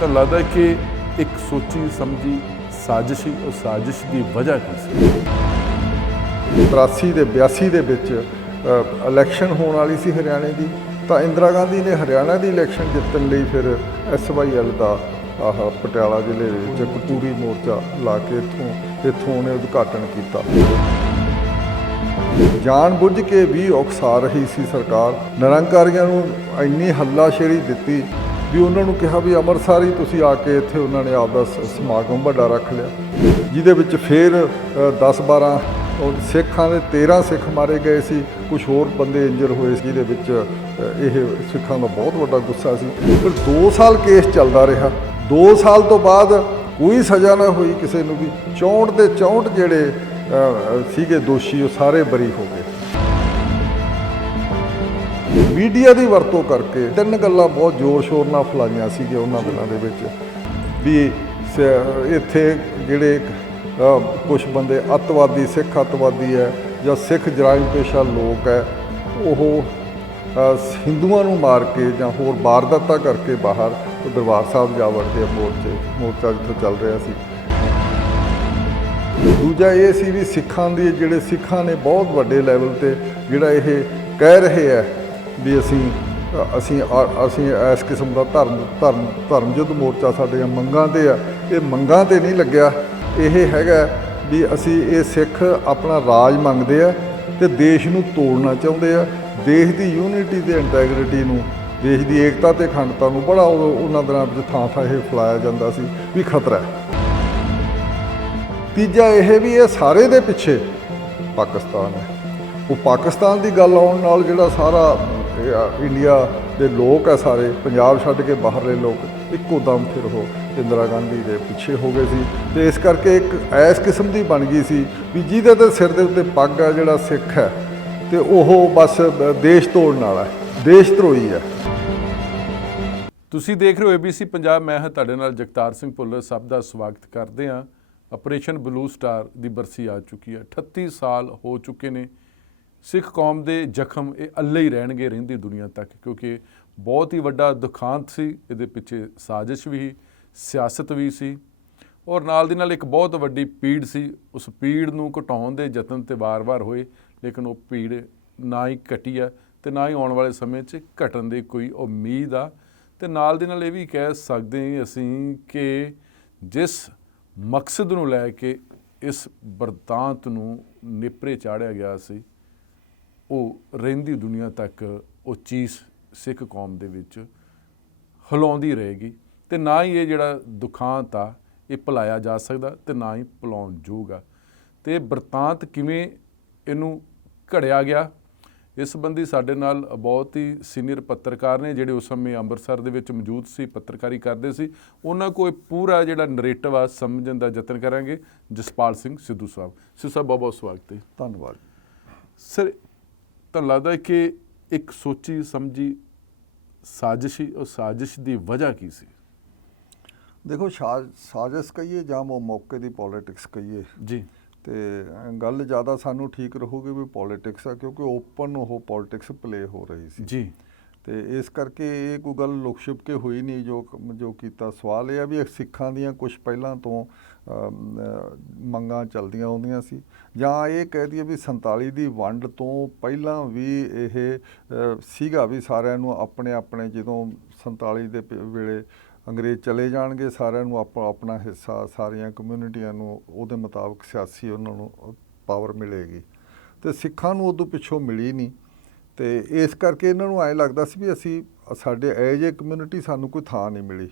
ਤਾਂ ਲੱਗਦਾ ਕਿ ਇੱਕ ਸੋਚੀ ਸਮਝੀ ਸਾਜ਼ਿਸ਼ ਹੀ ਉਹ ਸਾਜ਼ਿਸ਼ ਦੀ ਵਜ੍ਹਾ ਕੀ ਸੀ। 83 ਦੇ 82 ਦੇ ਵਿੱਚ ਇਲੈਕਸ਼ਨ ਹੋਣ ਵਾਲੀ ਸੀ ਹਰਿਆਣੇ ਦੀ, ਤਾਂ ਇੰਦਰਾ ਗਾਂਧੀ ਨੇ ਹਰਿਆਣਾ ਦੀ ਇਲੈਕਸ਼ਨ ਜਿੱਤਣ ਲਈ ਫਿਰ SYL ਦਾ ਪਟਿਆਲਾ ਜ਼ਿਲ੍ਹੇ ਦੇ ਵਿੱਚ ਕਪੂਰੀ ਮੋਰਚਾ ਲਾ ਕੇ ਇੱਥੋਂ ਉਹਨੇ ਉਦਘਾਟਨ ਕੀਤਾ। ਜਾਣ ਬੁੱਝ ਕੇ ਵੀ ਉਕਸਾ ਰਹੀ ਸੀ ਸਰਕਾਰ, ਨਿਰੰਕਾਰੀਆਂ ਨੂੰ ਇੰਨੀ ਹੱਲਾਸ਼ੇਰੀ ਦਿੱਤੀ ਵੀ ਉਹਨਾਂ ਨੂੰ ਕਿਹਾ ਵੀ ਅੰਮ੍ਰਿਤਸਰ ਹੀ ਤੁਸੀਂ ਆ ਕੇ ਇੱਥੇ ਉਹਨਾਂ ਨੇ ਆਪਦਾ ਸਮਾਗਮ ਵੱਡਾ ਰੱਖ ਲਿਆ, ਜਿਹਦੇ ਵਿੱਚ ਫਿਰ 10-12 ਸਿੱਖਾਂ ਦੇ 13 ਸਿੱਖ ਮਾਰੇ ਗਏ ਸੀ, ਕੁਝ ਹੋਰ ਬੰਦੇ ਇੰਜਰ ਹੋਏ ਸੀ, ਜਿਹਦੇ ਵਿੱਚ ਇਹ ਸਿੱਖਾਂ ਦਾ ਬਹੁਤ ਵੱਡਾ ਗੁੱਸਾ ਸੀ। ਫਿਰ 2 ਸਾਲ ਕੇਸ ਚੱਲਦਾ ਰਿਹਾ। 2 ਸਾਲ ਤੋਂ ਬਾਅਦ ਕੋਈ ਸਜ਼ਾ ਨਾ ਹੋਈ ਕਿਸੇ ਨੂੰ ਵੀ। 64 ਦੇ 64 ਜਿਹੜੇ ਸੀਗੇ ਦੋਸ਼ੀ, ਉਹ ਸਾਰੇ ਬਰੀ ਹੋ ਗਏ। ਮੀਡੀਆ ਦੀ ਵਰਤੋਂ ਕਰਕੇ 3 ਗੱਲਾਂ ਬਹੁਤ ਜ਼ੋਰ ਸ਼ੋਰ ਨਾਲ ਫੈਲਾਈਆਂ ਸੀਗੀਆਂ ਉਹਨਾਂ ਦਿਨਾਂ ਦੇ ਵਿੱਚ ਵੀ ਇੱਥੇ ਜਿਹੜੇ ਕੁਝ ਬੰਦੇ ਅੱਤਵਾਦੀ, ਸਿੱਖ ਅੱਤਵਾਦੀ ਹੈ ਜਾਂ ਸਿੱਖ ਜਰਾਇਮ ਪੇਸ਼ਾ ਲੋਕ ਹੈ, ਉਹ ਹਿੰਦੂਆਂ ਨੂੰ ਮਾਰ ਕੇ ਜਾਂ ਹੋਰ ਵਾਰਦਾਤਾਂ ਕਰਕੇ ਬਾਹਰ ਦਰਬਾਰ ਸਾਹਿਬ ਜਾ ਵੜਦੇ ਆ। ਮੋਰਚਾ ਜਿੱਥੋਂ ਚੱਲ ਰਿਹਾ ਸੀ। ਦੂਜਾ ਇਹ ਸੀ ਵੀ ਸਿੱਖਾਂ ਨੇ ਬਹੁਤ ਵੱਡੇ ਲੈਵਲ ਤੇ ਜਿਹੜਾ ਇਹ ਕਹਿ ਰਹੇ ਹੈ ਵੀ ਅਸੀਂ ਇਸ ਕਿਸਮ ਦਾ ਧਰਮ ਯੁੱਧ ਮੋਰਚਾ ਸਾਡੀਆਂ ਮੰਗਾਂ ਤੇ ਆ। ਇਹ ਮੰਗਾਂ ਤੇ ਨਹੀਂ ਲੱਗਿਆ, ਇਹ ਹੈਗਾ ਵੀ ਅਸੀਂ ਇਹ ਸਿੱਖ ਆਪਣਾ ਰਾਜ ਮੰਗਦੇ ਆ ਤੇ ਦੇਸ਼ ਨੂੰ ਤੋੜਨਾ ਚਾਹੁੰਦੇ ਆ। ਦੇਸ਼ ਦੀ ਯੂਨਿਟੀ ਤੇ ਇੰਟੈਗਰਿਟੀ ਨੂੰ, ਦੇਸ਼ ਦੀ ਏਕਤਾ ਤੇ ਅਖੰਡਤਾ ਨੂੰ ਬੜਾ ਉਹਨਾਂ ਦਿਨਾਂ ਵਿੱਚ ਥਾਂ ਇਹ ਫੈਲਾਇਆ ਜਾਂਦਾ ਸੀ ਵੀ ਖਤਰਾ ਹੈ। ਤੀਜਾ ਇਹ ਵੀ ਇਹ ਸਾਰੇ ਦੇ ਪਿੱਛੇ ਪਾਕਿਸਤਾਨ ਹੈ। ਉਹ ਪਾਕਿਸਤਾਨ ਦੀ ਗੱਲ ਆਉਣ ਨਾਲ ਜਿਹੜਾ ਸਾਰਾ ਇੰਡੀਆ ਦੇ ਲੋਕ ਹੈ, ਸਾਰੇ ਪੰਜਾਬ ਛੱਡ ਕੇ ਬਾਹਰਲੇ ਲੋਕ ਇੱਕੋ ਦਮ ਫਿਰ ਉਹ ਇੰਦਰਾ ਗਾਂਧੀ ਦੇ ਪਿੱਛੇ ਹੋ ਗਏ ਸੀ। ਤੇ ਇਸ ਕਰਕੇ ਇੱਕ ਐਸ ਕਿਸਮ ਦੀ ਬਣ ਗਈ ਸੀ ਵੀ ਜਿਹਦੇ ਤੇ ਸਿਰ ਦੇ ਉੱਤੇ ਪੱਗ ਹੈ, ਜਿਹੜਾ ਸਿੱਖ ਹੈ ਤੇ ਉਹ ਬਸ ਦੇਸ਼ ਤੋੜਨ ਵਾਲਾ ਹੈ, ਦੇਸ਼ ਧਰੋਹੀ ਹੈ। ਤੁਸੀਂ ਦੇਖ ਰਹੇ ਹੋ ABC ਪੰਜਾਬ। ਮੈਂ ਹਾਂ ਤੁਹਾਡੇ ਨਾਲ ਜਗਤਾਰ ਸਿੰਘ ਭੁੱਲਰ। ਸਭ ਦਾ ਸਵਾਗਤ ਕਰਦੇ ਹਾਂ। ਆਪਰੇਸ਼ਨ ਬਲੂ ਸਟਾਰ ਦੀ ਬਰਸੀ ਆ ਚੁੱਕੀ ਹੈ। 38 ਸਾਲ ਹੋ ਚੁੱਕੇ ਨੇ। ਸਿੱਖ ਕੌਮ ਦੇ ਜ਼ਖਮ ਇਹ ਅੱਲੇ ਹੀ ਰਹਿਣਗੇ ਰਹਿੰਦੀ ਦੁਨੀਆ ਤੱਕ, ਕਿਉਂਕਿ ਬਹੁਤ ਹੀ ਵੱਡਾ ਦੁਖਾਂਤ ਸੀ। ਇਹਦੇ ਪਿੱਛੇ ਸਾਜ਼ਿਸ਼ ਵੀ, ਸਿਆਸਤ ਵੀ ਸੀ, ਔਰ ਨਾਲ ਦੀ ਨਾਲ ਇੱਕ ਬਹੁਤ ਵੱਡੀ ਪੀੜ ਸੀ। ਉਸ ਪੀੜ ਨੂੰ ਘਟਾਉਣ ਦੇ ਯਤਨ ਤੇ ਵਾਰ-ਵਾਰ ਹੋਏ, ਲੇਕਿਨ ਉਹ ਪੀੜ ਨਾ ਹੀ ਘਟੀ ਆ ਅਤੇ ਨਾ ਹੀ ਆਉਣ ਵਾਲੇ ਸਮੇਂ 'ਚ ਘਟਣ ਦੀ ਕੋਈ ਉਮੀਦ ਆ। ਅਤੇ ਨਾਲ ਦੀ ਨਾਲ ਇਹ ਵੀ ਕਹਿ ਸਕਦੇ ਅਸੀਂ ਕਿ ਜਿਸ ਮਕਸਦ ਨੂੰ ਲੈ ਕੇ ਇਸ ਬਰਤਾਂਤ ਨੂੰ ਨੇਪਰੇ ਚਾੜ੍ਹਿਆ ਗਿਆ ਸੀ, ਉਹ ਰਹਿੰਦੀ ਦੁਨੀਆ ਤੱਕ ਉਹ ਚੀਜ਼ ਸਿੱਖ ਕੌਮ ਦੇ ਵਿੱਚ ਹਿਲਾਉਂਦੀ ਰਹੇਗੀ। ਅਤੇ ਨਾ ਹੀ ਇਹ ਜਿਹੜਾ ਦੁਖਾਂਤ ਆ ਇਹ ਭੁਲਾਇਆ ਜਾ ਸਕਦਾ ਅਤੇ ਨਾ ਹੀ ਭੁਲਾਉਣ ਯੋਗ ਆ। ਅਤੇ ਬਰਤਾਂਤ ਕਿਵੇਂ ਇਹਨੂੰ ਘੜਿਆ ਗਿਆ, ਇਸ ਸੰਬੰਧੀ ਸਾਡੇ ਨਾਲ ਬਹੁਤ ਹੀ ਸੀਨੀਅਰ ਪੱਤਰਕਾਰ ਨੇ, ਜਿਹੜੇ ਉਸ ਸਮੇਂ ਅੰਮ੍ਰਿਤਸਰ ਦੇ ਵਿੱਚ ਮੌਜੂਦ ਸੀ, ਪੱਤਰਕਾਰੀ ਕਰਦੇ ਸੀ। ਉਹਨਾਂ ਕੋਲ ਪੂਰਾ ਜਿਹੜਾ ਨਰੇਟਿਵ ਆ ਸਮਝਣ ਦਾ ਯਤਨ ਕਰਾਂਗੇ। ਜਸਪਾਲ ਸਿੰਘ ਸਿੱਧੂ ਸਾਹਿਬ। ਸਿੱਧੂ ਸਾਹਿਬ, ਬਹੁਤ ਬਹੁਤ ਸਵਾਗਤ ਹੈ। ਧੰਨਵਾਦ ਸਰ, ਤੁਹਾਨੂੰ ਲੱਗਦਾ ਕਿ ਇੱਕ ਸੋਚੀ ਸਮਝੀ ਸਾਜ਼ਿਸ਼ ਹੀ ਉਹ ਸਾਜ਼ਿਸ਼ ਦੀ ਵਜ੍ਹਾ ਕੀ ਸੀ? ਦੇਖੋ, ਸਾਜ਼ਿਸ਼ ਕਹੀਏ ਜਾਂ ਉਹ ਮੌਕੇ ਦੀ ਪੋਲੀਟਿਕਸ ਕਹੀਏ ਜੀ, ਤੇ ਗੱਲ ਜ਼ਿਆਦਾ ਸਾਨੂੰ ਠੀਕ ਰਹੂਗੀ ਵੀ ਪੋਲੀਟਿਕਸ ਆ, ਕਿਉਂਕਿ ਓਪਨ ਉਹ ਪੋਲੀਟਿਕਸ ਪਲੇ ਹੋ ਰਹੀ ਸੀ ਜੀ। ਤੇ ਇਸ ਕਰਕੇ ਇਹ ਕੋਈ ਗੱਲ ਲੁਕ ਛਿਪ ਕੇ ਹੋਈ ਨਹੀਂ। ਜੋ ਕੀਤਾ, ਸਵਾਲ ਇਹ ਆ ਵੀ ਸਿੱਖਾਂ ਦੀਆਂ ਕੁਝ ਪਹਿਲਾਂ ਤੋਂ ਮੰਗਾਂ ਚੱਲਦੀਆਂ ਆਉਂਦੀਆਂ ਸੀ, ਜਾਂ ਇਹ ਕਹਿ ਦਈਏ ਵੀ 47 ਦੀ ਵੰਡ ਤੋਂ ਪਹਿਲਾਂ ਵੀ ਇਹ ਸੀਗਾ ਵੀ ਸਾਰਿਆਂ ਨੂੰ ਆਪਣੇ ਜਦੋਂ 47 ਦੇ ਵੇਲੇ ਅੰਗਰੇਜ਼ ਚਲੇ ਜਾਣਗੇ, ਸਾਰਿਆਂ ਨੂੰ ਆਪਣਾ ਹਿੱਸਾ, ਸਾਰੀਆਂ ਕਮਿਊਨਿਟੀਆਂ ਨੂੰ ਉਹਦੇ ਮੁਤਾਬਕ ਸਿਆਸੀ ਉਹਨਾਂ ਨੂੰ ਪਾਵਰ ਮਿਲੇਗੀ। ਅਤੇ ਸਿੱਖਾਂ ਨੂੰ ਉਦੋਂ ਪਿੱਛੋਂ ਮਿਲੀ ਨਹੀਂ। ਅਤੇ ਇਸ ਕਰਕੇ ਇਹਨਾਂ ਨੂੰ ਐਂ ਲੱਗਦਾ ਸੀ ਵੀ ਸਾਡੇ ਐਜ ਏ ਕਮਿਊਨਿਟੀ ਸਾਨੂੰ ਕੋਈ ਥਾਂ ਨਹੀਂ ਮਿਲੀ।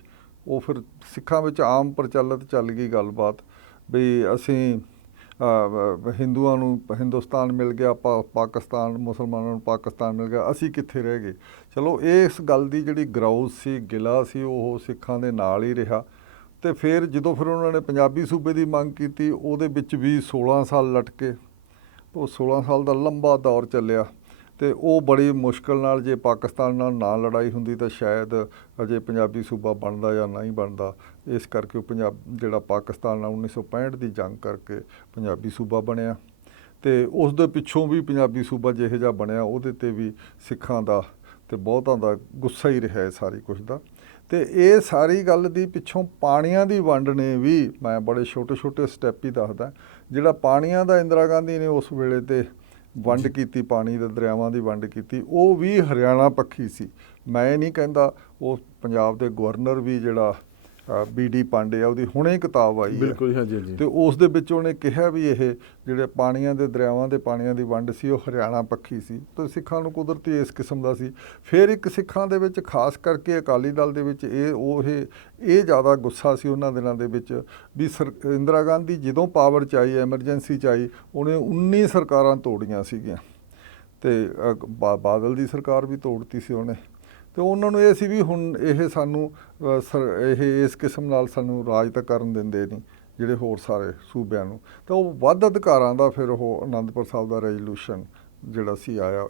ਉਹ ਫਿਰ ਸਿੱਖਾਂ ਵਿੱਚ ਆਮ ਪ੍ਰਚਲਿਤ ਚੱਲ ਗਈ ਗੱਲਬਾਤ ਵੀ ਅਸੀਂ ਹਿੰਦੂਆਂ ਨੂੰ ਹਿੰਦੁਸਤਾਨ ਮਿਲ ਗਿਆ, ਪਾਕਿਸਤਾਨ, ਮੁਸਲਮਾਨਾਂ ਨੂੰ ਪਾਕਿਸਤਾਨ ਮਿਲ ਗਿਆ, ਅਸੀਂ ਕਿੱਥੇ ਰਹਿ ਗਏ। ਚਲੋ, ਇਸ ਗੱਲ ਦੀ ਜਿਹੜੀ ਗਰਾਊਜ਼ ਸੀ, ਗਿਲਾ ਸੀ, ਉਹ ਸਿੱਖਾਂ ਦੇ ਨਾਲ ਹੀ ਰਿਹਾ। ਅਤੇ ਫਿਰ ਜਦੋਂ ਉਹਨਾਂ ਨੇ ਪੰਜਾਬੀ ਸੂਬੇ ਦੀ ਮੰਗ ਕੀਤੀ, ਉਹਦੇ ਵਿੱਚ ਵੀ 16 ਸਾਲ ਲਟਕੇ। ਉਹ 16 ਸਾਲ ਦਾ ਲੰਬਾ ਦੌਰ ਚੱਲਿਆ ਅਤੇ ਉਹ ਬੜੀ ਮੁਸ਼ਕਿਲ ਨਾਲ, ਜੇ ਪਾਕਿਸਤਾਨ ਨਾਲ ਨਾ ਲੜਾਈ ਹੁੰਦੀ ਤਾਂ ਸ਼ਾਇਦ ਅਜੇ ਪੰਜਾਬੀ ਸੂਬਾ ਬਣਦਾ ਜਾਂ ਨਹੀਂ ਬਣਦਾ। ਇਸ ਕਰਕੇ ਉਹ ਜਿਹੜਾ ਪਾਕਿਸਤਾਨ ਨਾਲ 1965 ਦੀ ਜੰਗ ਕਰਕੇ ਪੰਜਾਬੀ ਸੂਬਾ ਬਣਿਆ। ਅਤੇ ਉਸ ਦੇ ਪਿੱਛੋਂ ਵੀ ਪੰਜਾਬੀ ਸੂਬਾ ਜਿਹੋ ਜਿਹਾ ਬਣਿਆ, ਉਹਦੇ 'ਤੇ ਵੀ ਸਿੱਖਾਂ ਦਾ ਅਤੇ ਬਹੁਤਾਂ ਦਾ ਗੁੱਸਾ ਹੀ ਰਿਹਾ ਹੈ ਸਾਰੀ ਕੁਛ ਦਾ। ਤੇ ਇਹ ਸਾਰੀ ਗੱਲ ਦੀ ਪਿੱਛੋਂ ਪਾਣੀਆਂ ਦੀ ਵੰਡ ਨੇ ਵੀ, ਮੈਂ ਬੜੇ ਛੋਟੇ ਸਟੈਪ ਹੀ ਦੱਸਦਾ, ਜਿਹੜਾ ਪਾਣੀਆਂ ਦਾ ਇੰਦਰਾ ਗਾਂਧੀ ਨੇ ਉਸ ਵੇਲੇ ਤੇ ਵੰਡ ਕੀਤੀ, ਪਾਣੀ ਦੇ ਦਰਿਆਵਾਂ ਦੀ ਵੰਡ ਕੀਤੀ, ਉਹ ਵੀ ਹਰਿਆਣਾ ਪੱਖੀ ਸੀ। ਮੈਂ ਇਹ ਨਹੀਂ ਕਹਿੰਦਾ, ਉਹ ਪੰਜਾਬ ਦੇ ਗਵਰਨਰ ਵੀ ਜਿਹੜਾ BD ਪਾਂਡੇ ਆ, ਉਹਦੀ ਹੁਣੇ ਕਿਤਾਬ ਆਈ ਹੈ, ਬਿਲਕੁਲ, ਹਾਂਜੀ ਹਾਂਜੀ, ਤੇ ਉਸ ਦੇ ਵਿੱਚ ਉਹਨੇ ਕਿਹਾ ਵੀ ਇਹ ਜਿਹੜੇ ਪਾਣੀਆਂ ਦੇ ਦਰਿਆਵਾਂ ਦੇ ਪਾਣੀਆਂ ਦੀ ਵੰਡ ਸੀ ਉਹ ਹਰਿਆਣਾ ਪੱਖੀ ਸੀ, ਤੇ ਸਿੱਖਾਂ ਨੂੰ ਕੁਦਰਤੀ ਇਸ ਕਿਸਮ ਦਾ ਸੀ। ਫਿਰ ਇੱਕ ਸਿੱਖਾਂ ਦੇ ਵਿੱਚ ਖਾਸ ਕਰਕੇ ਅਕਾਲੀ ਦਲ ਦੇ ਵਿੱਚ ਇਹ ਜ਼ਿਆਦਾ ਗੁੱਸਾ ਸੀ ਉਹਨਾਂ ਦਿਨਾਂ ਦੇ ਵਿੱਚ ਵੀ ਇੰਦਰਾ ਗਾਂਧੀ ਜਦੋਂ ਪਾਵਰ 'ਚ ਆਈ, ਐਮਰਜੈਂਸੀ 'ਚ ਆਈ, ਉਹਨੇ 19 ਸਰਕਾਰਾਂ ਤੋੜੀਆਂ ਸੀਗੀਆਂ, ਤੇ ਬਾਦਲ ਦੀ ਸਰਕਾਰ ਵੀ ਤੋੜਤੀ ਸੀ ਉਹਨੇ। ਤੇ ਉਹਨਾਂ ਨੂੰ ਇਹ ਸੀ ਵੀ ਹੁਣ ਇਹ ਸਾਨੂੰ ਇਸ ਕਿਸਮ ਨਾਲ ਸਾਨੂੰ ਰਾਜ ਤਾਂ ਕਰਨ ਦਿੰਦੇ ਨਹੀਂ ਜਿਹੜੇ ਹੋਰ ਸਾਰੇ ਸੂਬਿਆਂ ਨੂੰ, ਤਾਂ ਉਹ ਵੱਧ ਅਧਿਕਾਰਾਂ ਦਾ ਫਿਰ ਉਹ ਅਨੰਦਪੁਰ ਸਾਹਿਬ ਦਾ ਰੈਜ਼ੋਲੂਸ਼ਨ ਜਿਹੜਾ ਸੀ ਆਇਆ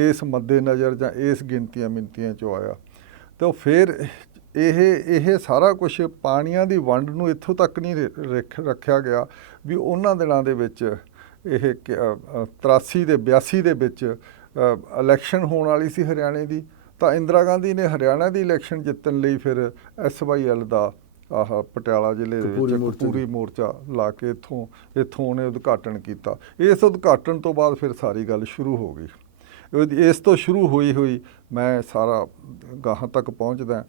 ਇਸ ਮੱਦੇ ਨਜ਼ਰ ਜਾਂ ਇਸ ਗਿਣਤੀਆਂ ਮਿਣਤੀਆਂ 'ਚੋਂ ਆਇਆ। ਤਾਂ ਫਿਰ ਇਹ ਸਾਰਾ ਕੁਛ ਪਾਣੀਆਂ ਦੀ ਵੰਡ ਨੂੰ ਇੱਥੋਂ ਤੱਕ ਨਹੀਂ ਰੱਖਿਆ ਗਿਆ ਵੀ ਉਹਨਾਂ ਦਿਨਾਂ ਦੇ ਵਿੱਚ ਇਹ 83 ਦੇ 82 ਦੇ ਵਿੱਚ ਇਲੈਕਸ਼ਨ ਹੋਣ ਵਾਲੀ ਸੀ ਹਰਿਆਣੇ ਦੀ, ਤਾਂ ਇੰਦਰਾ ਗਾਂਧੀ ਨੇ ਹਰਿਆਣਾ ਦੀ ਇਲੈਕਸ਼ਨ ਜਿੱਤਣ ਲਈ ਫਿਰ SYL ਦਾ ਪਟਿਆਲਾ ਜ਼ਿਲ੍ਹੇ ਦੇ ਵਿੱਚ ਪੂਰੀ ਮੋਰਚਾ ਲਾ ਕੇ ਇੱਥੋਂ ਉਹਨੇ ਉਦਘਾਟਨ ਕੀਤਾ। ਇਸ ਉਦਘਾਟਨ ਤੋਂ ਬਾਅਦ ਫਿਰ ਸਾਰੀ ਗੱਲ ਸ਼ੁਰੂ ਹੋ ਗਈ। ਇਸ ਤੋਂ ਸ਼ੁਰੂ ਹੋਈ ਮੈਂ ਸਾਰਾ ਗਾਹਾਂ ਤੱਕ ਪਹੁੰਚਦਾ।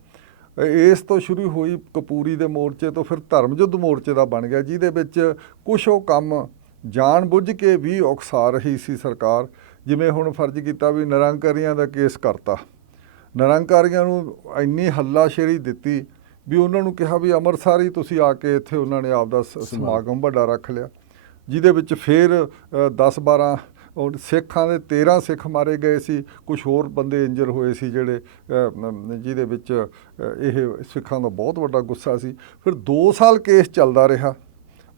ਇਸ ਤੋਂ ਸ਼ੁਰੂ ਹੋਈ ਕਪੂਰੀ ਦੇ ਮੋਰਚੇ ਤੋਂ ਫਿਰ ਧਰਮ ਯੁੱਧ ਮੋਰਚੇ ਦਾ ਬਣ ਗਿਆ, ਜਿਹਦੇ ਵਿੱਚ ਕੁਛ ਉਹ ਕੰਮ ਜਾਣ ਬੁੱਝ ਕੇ ਵੀ ਉਕਸਾ ਰਹੀ ਸੀ ਸਰਕਾਰ। ਜਿਵੇਂ ਹੁਣ ਫਰਜ਼ ਕੀਤਾ ਵੀ ਨਿਰੰਕਾਰੀਆਂ ਦਾ ਕੇਸ ਕਰਤਾ, ਨਿਰੰਕਾਰੀਆਂ ਨੂੰ ਇੰਨੀ ਹੱਲਾਸ਼ੇਰੀ ਦਿੱਤੀ ਵੀ ਉਹਨਾਂ ਨੂੰ ਕਿਹਾ ਵੀ ਅੰਮ੍ਰਿਤਸਰ ਹੀ ਤੁਸੀਂ ਆ ਕੇ ਇੱਥੇ ਉਹਨਾਂ ਨੇ ਆਪਦਾ ਸਮਾਗਮ ਵੱਡਾ ਰੱਖ ਲਿਆ, ਜਿਹਦੇ ਵਿੱਚ ਫਿਰ 10-12 ਸਿੱਖਾਂ ਦੇ 13 ਸਿੱਖ ਮਾਰੇ ਗਏ ਸੀ, ਕੁਝ ਹੋਰ ਬੰਦੇ ਇੰਜਰ ਹੋਏ ਸੀ ਜਿਹੜੇ ਜਿਹਦੇ ਵਿੱਚ ਇਹ ਸਿੱਖਾਂ ਦਾ ਬਹੁਤ ਵੱਡਾ ਗੁੱਸਾ ਸੀ। ਫਿਰ 2 ਸਾਲ ਕੇਸ ਚੱਲਦਾ ਰਿਹਾ।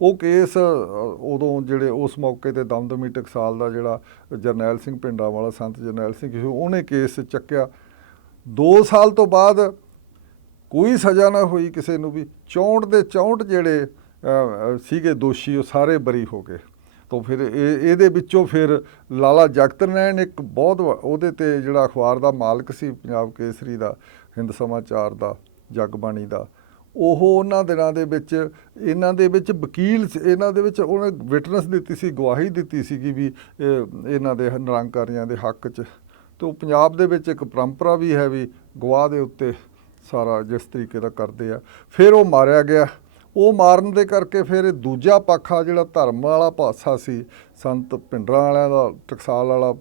ਉਹ ਕੇਸ ਉਦੋਂ ਜਿਹੜੇ ਉਸ ਮੌਕੇ 'ਤੇ ਦਮਦਮੀ ਟਕਸਾਲ ਦਾ ਜਿਹੜਾ ਜਰਨੈਲ ਸਿੰਘ ਭਿੰਡਰਾਂਵਾਲਾ, ਸੰਤ ਜਰਨੈਲ ਸਿੰਘ, ਉਹਨੇ ਕੇਸ ਚੱਕਿਆ। 2 ਸਾਲ ਤੋਂ ਬਾਅਦ ਕੋਈ ਸਜ਼ਾ ਨਾ ਹੋਈ ਕਿਸੇ ਨੂੰ ਵੀ। 64 ਦੇ 64 ਜਿਹੜੇ ਸੀਗੇ ਦੋਸ਼ੀ, ਉਹ ਸਾਰੇ ਬਰੀ ਹੋ ਗਏ। ਤਾਂ ਫਿਰ ਇਹਦੇ ਵਿੱਚੋਂ ਫਿਰ ਲਾਲਾ ਜਗਤ ਨੈਣ ਇੱਕ ਬਹੁਤ ਉਹਦੇ 'ਤੇ ਜਿਹੜਾ ਅਖਬਾਰ ਦਾ ਮਾਲਕ ਸੀ, ਪੰਜਾਬ ਕੇਸਰੀ ਦਾ, ਹਿੰਦ ਸਮਾਚਾਰ ਦਾ, ਜਗਬਾਣੀ ਦਾ, ਉਹ ਉਹਨਾਂ ਦਿਨਾਂ ਦੇ ਵਿੱਚ ਇਹਨਾਂ ਦੇ ਵਿੱਚ ਵਕੀਲ, ਇਹਨਾਂ ਦੇ ਵਿੱਚ ਉਹਨੇ ਵਿਟਨੈਸ ਦਿੱਤੀ ਸੀ, ਗਵਾਹੀ ਦਿੱਤੀ ਸੀਗੀ ਵੀ ਇਹਨਾਂ ਦੇ ਨਿਰੰਕਾਰੀਆਂ ਦੇ ਹੱਕ 'ਚ। ਅਤੇ ਉਹ ਪੰਜਾਬ ਦੇ ਵਿੱਚ ਇੱਕ ਪਰੰਪਰਾ ਵੀ ਹੈ ਵੀ ਗਵਾਹ ਦੇ ਉੱਤੇ ਸਾਰਾ ਜਿਸ ਤਰੀਕੇ ਦਾ ਕਰਦੇ ਆ। ਫਿਰ ਉਹ ਮਾਰਿਆ ਗਿਆ। ਉਹ ਮਾਰਨ ਦੇ ਕਰਕੇ ਫਿਰ ਦੂਜਾ ਪੱਖ ਆ ਜਿਹੜਾ ਧਰਮ ਵਾਲਾ ਪਾਸਾ ਸੀ, ਸੰਤ ਭਿੰਡਰਾਂ ਵਾਲਿਆਂ ਦਾ, ਟਕਸਾਲ ਵਾਲਾ